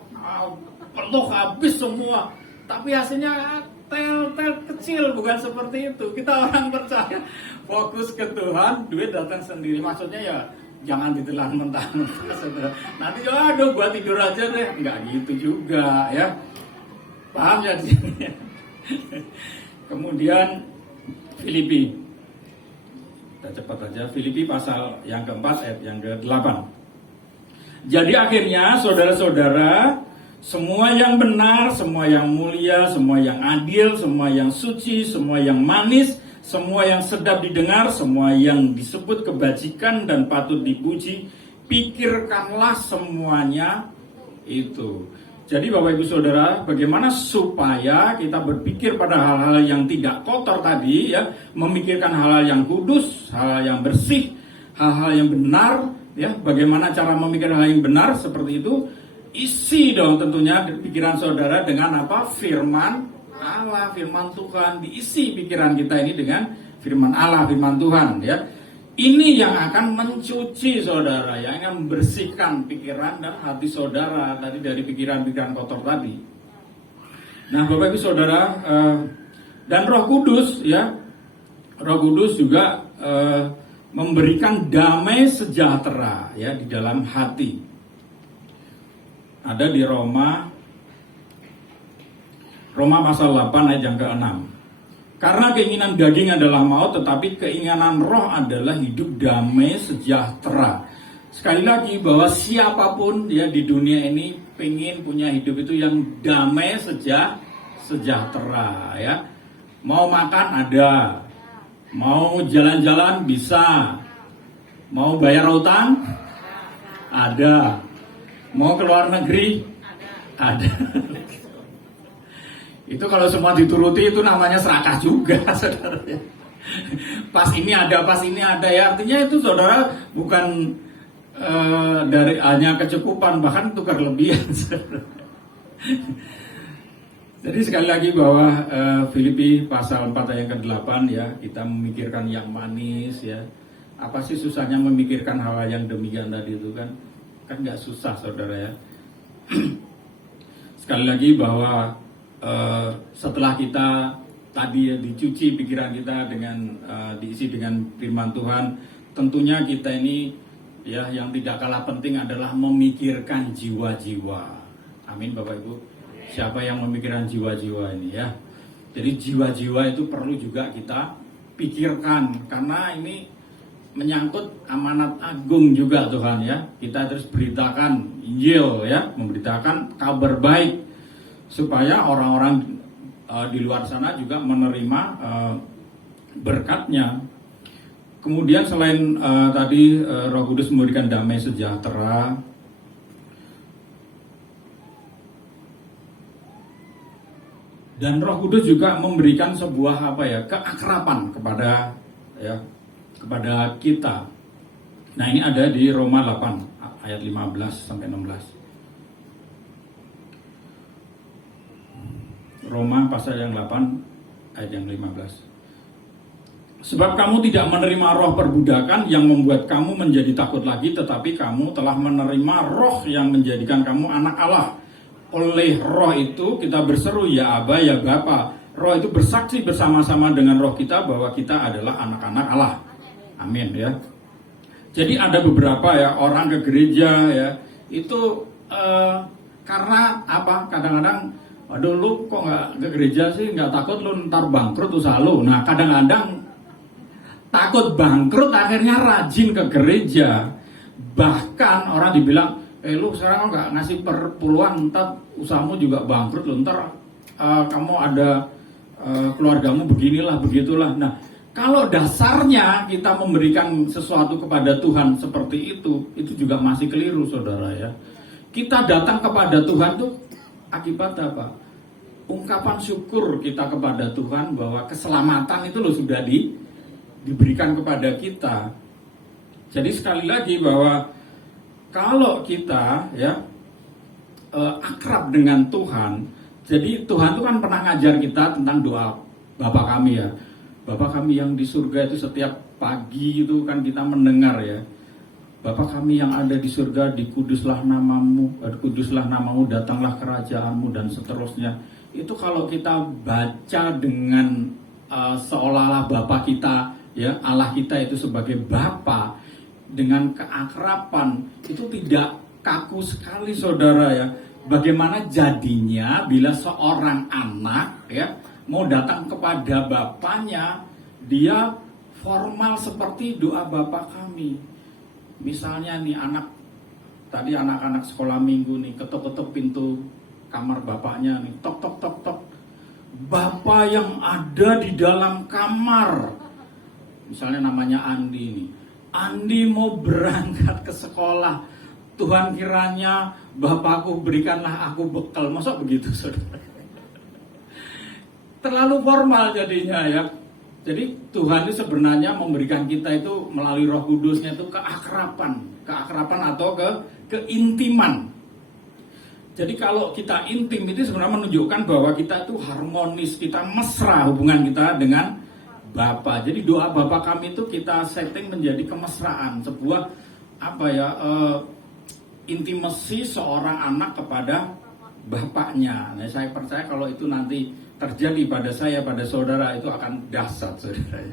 penuh habis semua. Tapi hasilnya tel kecil, bukan seperti itu. Kita orang percaya fokus ke Tuhan, duit datang sendiri. Maksudnya ya jangan ditelan mentah-mentah saudara. Nanti aduh buat tidur aja deh, enggak gitu juga ya. Paham ya di sini? Kemudian Filipi, kita cepat aja. Filipi pasal yang keempat ayat yang ke-8. Jadi akhirnya saudara-saudara, semua yang benar, semua yang mulia, semua yang adil, semua yang suci, semua yang manis, semua yang sedap didengar, semua yang disebut kebajikan dan patut dipuji, pikirkanlah semuanya itu. Jadi Bapak Ibu Saudara, bagaimana supaya kita berpikir pada hal-hal yang tidak kotor tadi ya, memikirkan hal-hal yang kudus, hal-hal yang bersih, hal-hal yang benar ya. Bagaimana cara memikirkan hal yang benar seperti itu? Isi dong tentunya pikiran saudara dengan apa? Firman Allah, firman Tuhan. Diisi pikiran kita ini dengan firman Allah, firman Tuhan ya. Ini yang akan mencuci saudara, yang akan membersihkan pikiran dan hati saudara tadi dari pikiran-pikiran kotor tadi. Nah, Bapak Ibu Saudara, dan Roh Kudus ya, Roh Kudus juga memberikan damai sejahtera ya di dalam hati. Ada di Roma pasal 8 ayat yang ke-6. Karena keinginan daging adalah maut, tetapi keinginan roh adalah hidup damai sejahtera. Sekali lagi bahwa siapapun ya di dunia ini pengen punya hidup itu yang damai sejahtera ya. Mau makan ada, mau jalan-jalan bisa, mau bayar utang ada, mau keluar negeri ada. Itu kalau semua dituruti itu namanya serakah juga saudara. Pas ini ada ya, artinya itu saudara bukan dari hanya kecukupan, bahkan itu kelebihan saudara. Jadi sekali lagi bahwa Filipi pasal 4 ayat ke-8 ya, kita memikirkan yang manis ya. Apa sih susahnya memikirkan hal yang demikian tadi itu kan nggak susah saudara ya. Sekali lagi bahwa setelah kita tadi ya, dicuci pikiran kita dengan diisi dengan firman Tuhan, tentunya kita ini ya yang tidak kalah penting adalah memikirkan jiwa-jiwa. Amin Bapak Ibu. Siapa yang memikirkan jiwa-jiwa ini ya? Jadi jiwa-jiwa itu perlu juga kita pikirkan, karena ini menyangkut amanat agung juga Tuhan ya. Kita terus beritakan Injil ya, memberitakan kabar baik supaya orang-orang di luar sana juga menerima berkatnya. Kemudian selain tadi Roh Kudus memberikan damai sejahtera, Dan Roh Kudus juga memberikan sebuah keakraban kepada kita. Nah, ini ada di Roma 8 ayat 15 sampai 16. Roma pasal yang 8 ayat yang 15. Sebab kamu tidak menerima roh perbudakan yang membuat kamu menjadi takut lagi, tetapi kamu telah menerima roh yang menjadikan kamu anak Allah. Oleh roh itu kita berseru, ya Aba, ya Bapa. Roh itu bersaksi bersama-sama dengan roh kita bahwa kita adalah anak-anak Allah. Amin ya. Jadi ada beberapa orang ke gereja itu karena apa? Kadang-kadang, aduh lu kok nggak ke gereja sih, nggak takut lu ntar bangkrut usaha lu. Nah, kadang-kadang takut bangkrut akhirnya rajin ke gereja. Bahkan orang dibilang, lu sekarang nggak ngasih perpuluhan, ntar usahamu juga bangkrut lu, ntar kamu ada keluargamu beginilah begitulah. Nah, kalau dasarnya kita memberikan sesuatu kepada Tuhan seperti itu juga masih keliru, saudara ya. Kita datang kepada Tuhan tuh akibat apa? Ungkapan syukur kita kepada Tuhan bahwa keselamatan itu sudah diberikan kepada kita. Jadi sekali lagi bahwa kalau kita akrab dengan Tuhan, jadi Tuhan itu kan pernah ngajar kita tentang doa Bapa kami ya. Bapa kami yang di surga itu setiap pagi itu kan kita mendengar ya. Bapa kami yang ada di surga, dikuduslah namamu, datanglah kerajaanmu, dan seterusnya. Itu kalau kita baca dengan seolah-olah Bapa kita, Allah kita itu sebagai Bapa, dengan keakraban, itu tidak kaku sekali, saudara ya. Bagaimana jadinya bila seorang anak mau datang kepada bapaknya, dia formal seperti doa Bapa kami. Misalnya nih anak-anak sekolah minggu nih ketok-ketok pintu kamar bapaknya nih, tok tok tok tok. Bapak yang ada di dalam kamar, misalnya namanya Andi nih. Andi mau berangkat ke sekolah. Tuhan kiranya Bapakku berikanlah aku bekal. Masa begitu, saudara? Terlalu formal jadinya ya. Jadi Tuhan itu sebenarnya memberikan kita itu melalui Roh Kudusnya itu keakraban atau keintiman. Jadi kalau kita intim itu sebenarnya menunjukkan bahwa kita itu harmonis, kita mesra hubungan kita dengan Bapa. Jadi doa Bapa kami itu kita setting menjadi kemesraan, sebuah intimasi seorang anak kepada bapaknya. Nah, saya percaya kalau itu nanti terjadi pada saya, pada saudara, itu akan dahsyat, saudara.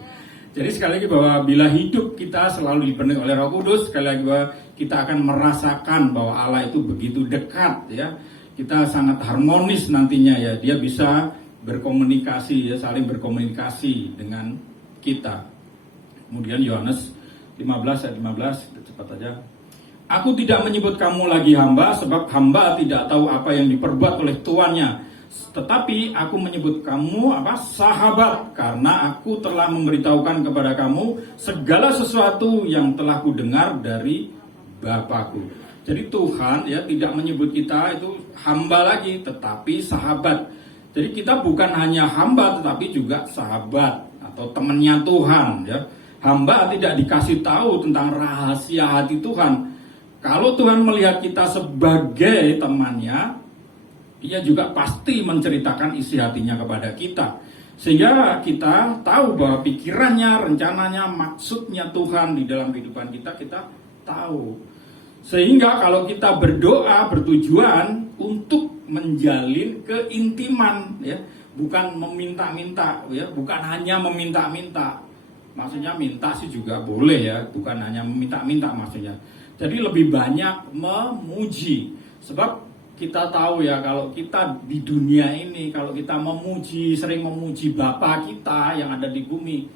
Jadi sekali lagi bahwa bila hidup kita selalu dipenuhi oleh Roh Kudus, sekali lagi bahwa kita akan merasakan bahwa Allah itu begitu dekat ya. Kita sangat harmonis nantinya ya. Dia bisa berkomunikasi ya, saling berkomunikasi dengan kita. Kemudian Yohanes 15 ayat 15, cepat aja. Aku tidak menyebut kamu lagi hamba, sebab hamba tidak tahu apa yang diperbuat oleh tuannya. Tetapi aku menyebut kamu sahabat, karena aku telah memberitahukan kepada kamu segala sesuatu yang telah kudengar dari Bapakku. Jadi Tuhan ya tidak menyebut kita itu hamba lagi, tetapi sahabat. Jadi kita bukan hanya hamba, tetapi juga sahabat atau temannya Tuhan ya. Hamba tidak dikasih tahu tentang rahasia hati Tuhan. Kalau Tuhan melihat kita sebagai temannya, Dia juga pasti menceritakan isi hatinya kepada kita. Sehingga kita tahu bahwa pikirannya, rencananya, maksudnya Tuhan di dalam kehidupan kita tahu. Sehingga kalau kita berdoa bertujuan untuk menjalin keintiman ya, bukan meminta-minta ya, bukan hanya meminta-minta. Maksudnya minta sih juga boleh ya, bukan hanya meminta-minta maksudnya. Jadi lebih banyak memuji. Sebab kita tahu ya, kalau kita di dunia ini, kalau kita sering memuji Bapa kita yang ada di bumi,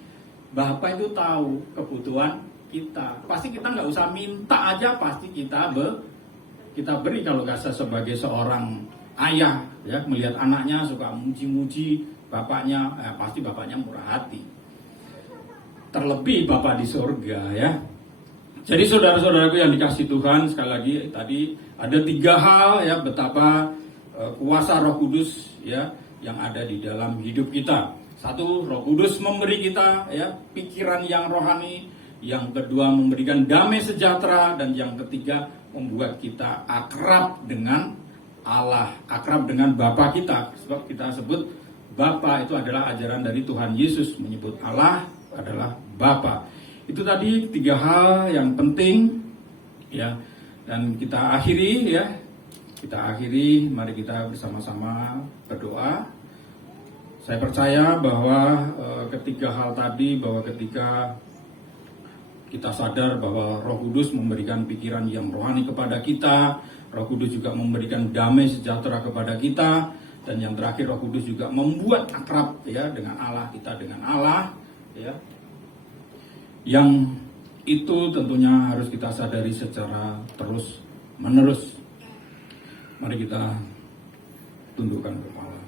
Bapa itu tahu kebutuhan kita. Pasti kita nggak usah minta aja, pasti kita beri. Kalau kita sebagai seorang ayah ya, melihat anaknya suka muji-muji bapaknya, pasti bapaknya murah hati. Terlebih Bapa di surga ya. Jadi saudara-saudaraku yang dikasih Tuhan, sekali lagi tadi ada 3 hal ya, betapa kuasa Roh Kudus ya yang ada di dalam hidup kita. Satu, Roh Kudus memberi kita ya pikiran yang rohani. Yang kedua, memberikan damai sejahtera. Dan yang ketiga, membuat kita akrab dengan Allah, akrab dengan Bapa kita. Sebab kita sebut Bapa itu adalah ajaran dari Tuhan Yesus, menyebut Allah adalah Bapa. Itu tadi 3 hal yang penting ya. Dan kita akhiri ya. Mari kita bersama-sama berdoa. Saya percaya bahwa ketiga hal tadi, bahwa ketika kita sadar bahwa Roh Kudus memberikan pikiran yang rohani kepada kita, Roh Kudus juga memberikan damai sejahtera kepada kita, dan yang terakhir Roh Kudus juga membuat akrab ya dengan Allah, kita dengan Allah ya. Yang itu tentunya harus kita sadari secara terus menerus. Mari kita tundukkan kepala.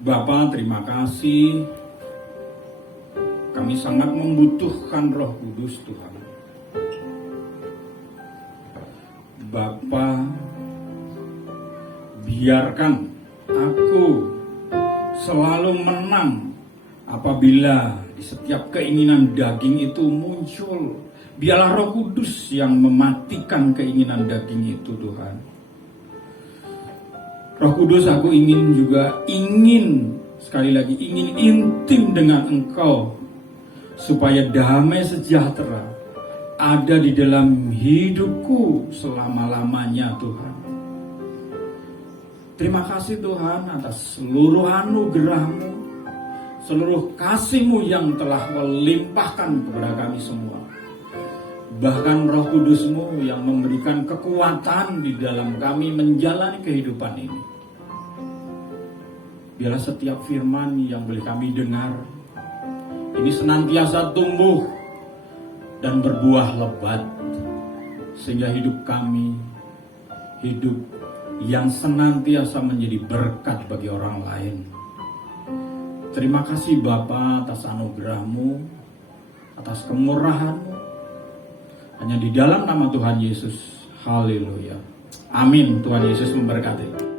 Bapa, terima kasih. Kami sangat membutuhkan Roh Kudus Tuhan. Bapa, biarkan aku selalu menang apabila di setiap keinginan daging itu muncul. Biarlah Roh Kudus yang mematikan keinginan daging itu Tuhan. Roh Kudus, aku ingin sekali lagi intim dengan Engkau, supaya damai sejahtera ada di dalam hidupku selama-lamanya Tuhan. Terima kasih Tuhan atas seluruh anugerah-Mu, seluruh kasih-Mu yang telah melimpahkan kepada kami semua. Bahkan Roh Kudus-Mu yang memberikan kekuatan di dalam kami menjalani kehidupan ini. Biarlah setiap firman yang boleh kami dengar ini senantiasa tumbuh dan berbuah lebat, sehingga hidup kami hidup yang senantiasa menjadi berkat bagi orang lain. Terima kasih Bapa atas anugerah-Mu, atas kemurahan-Mu. Hanya di dalam nama Tuhan Yesus. Haleluya. Amin. Tuhan Yesus memberkati.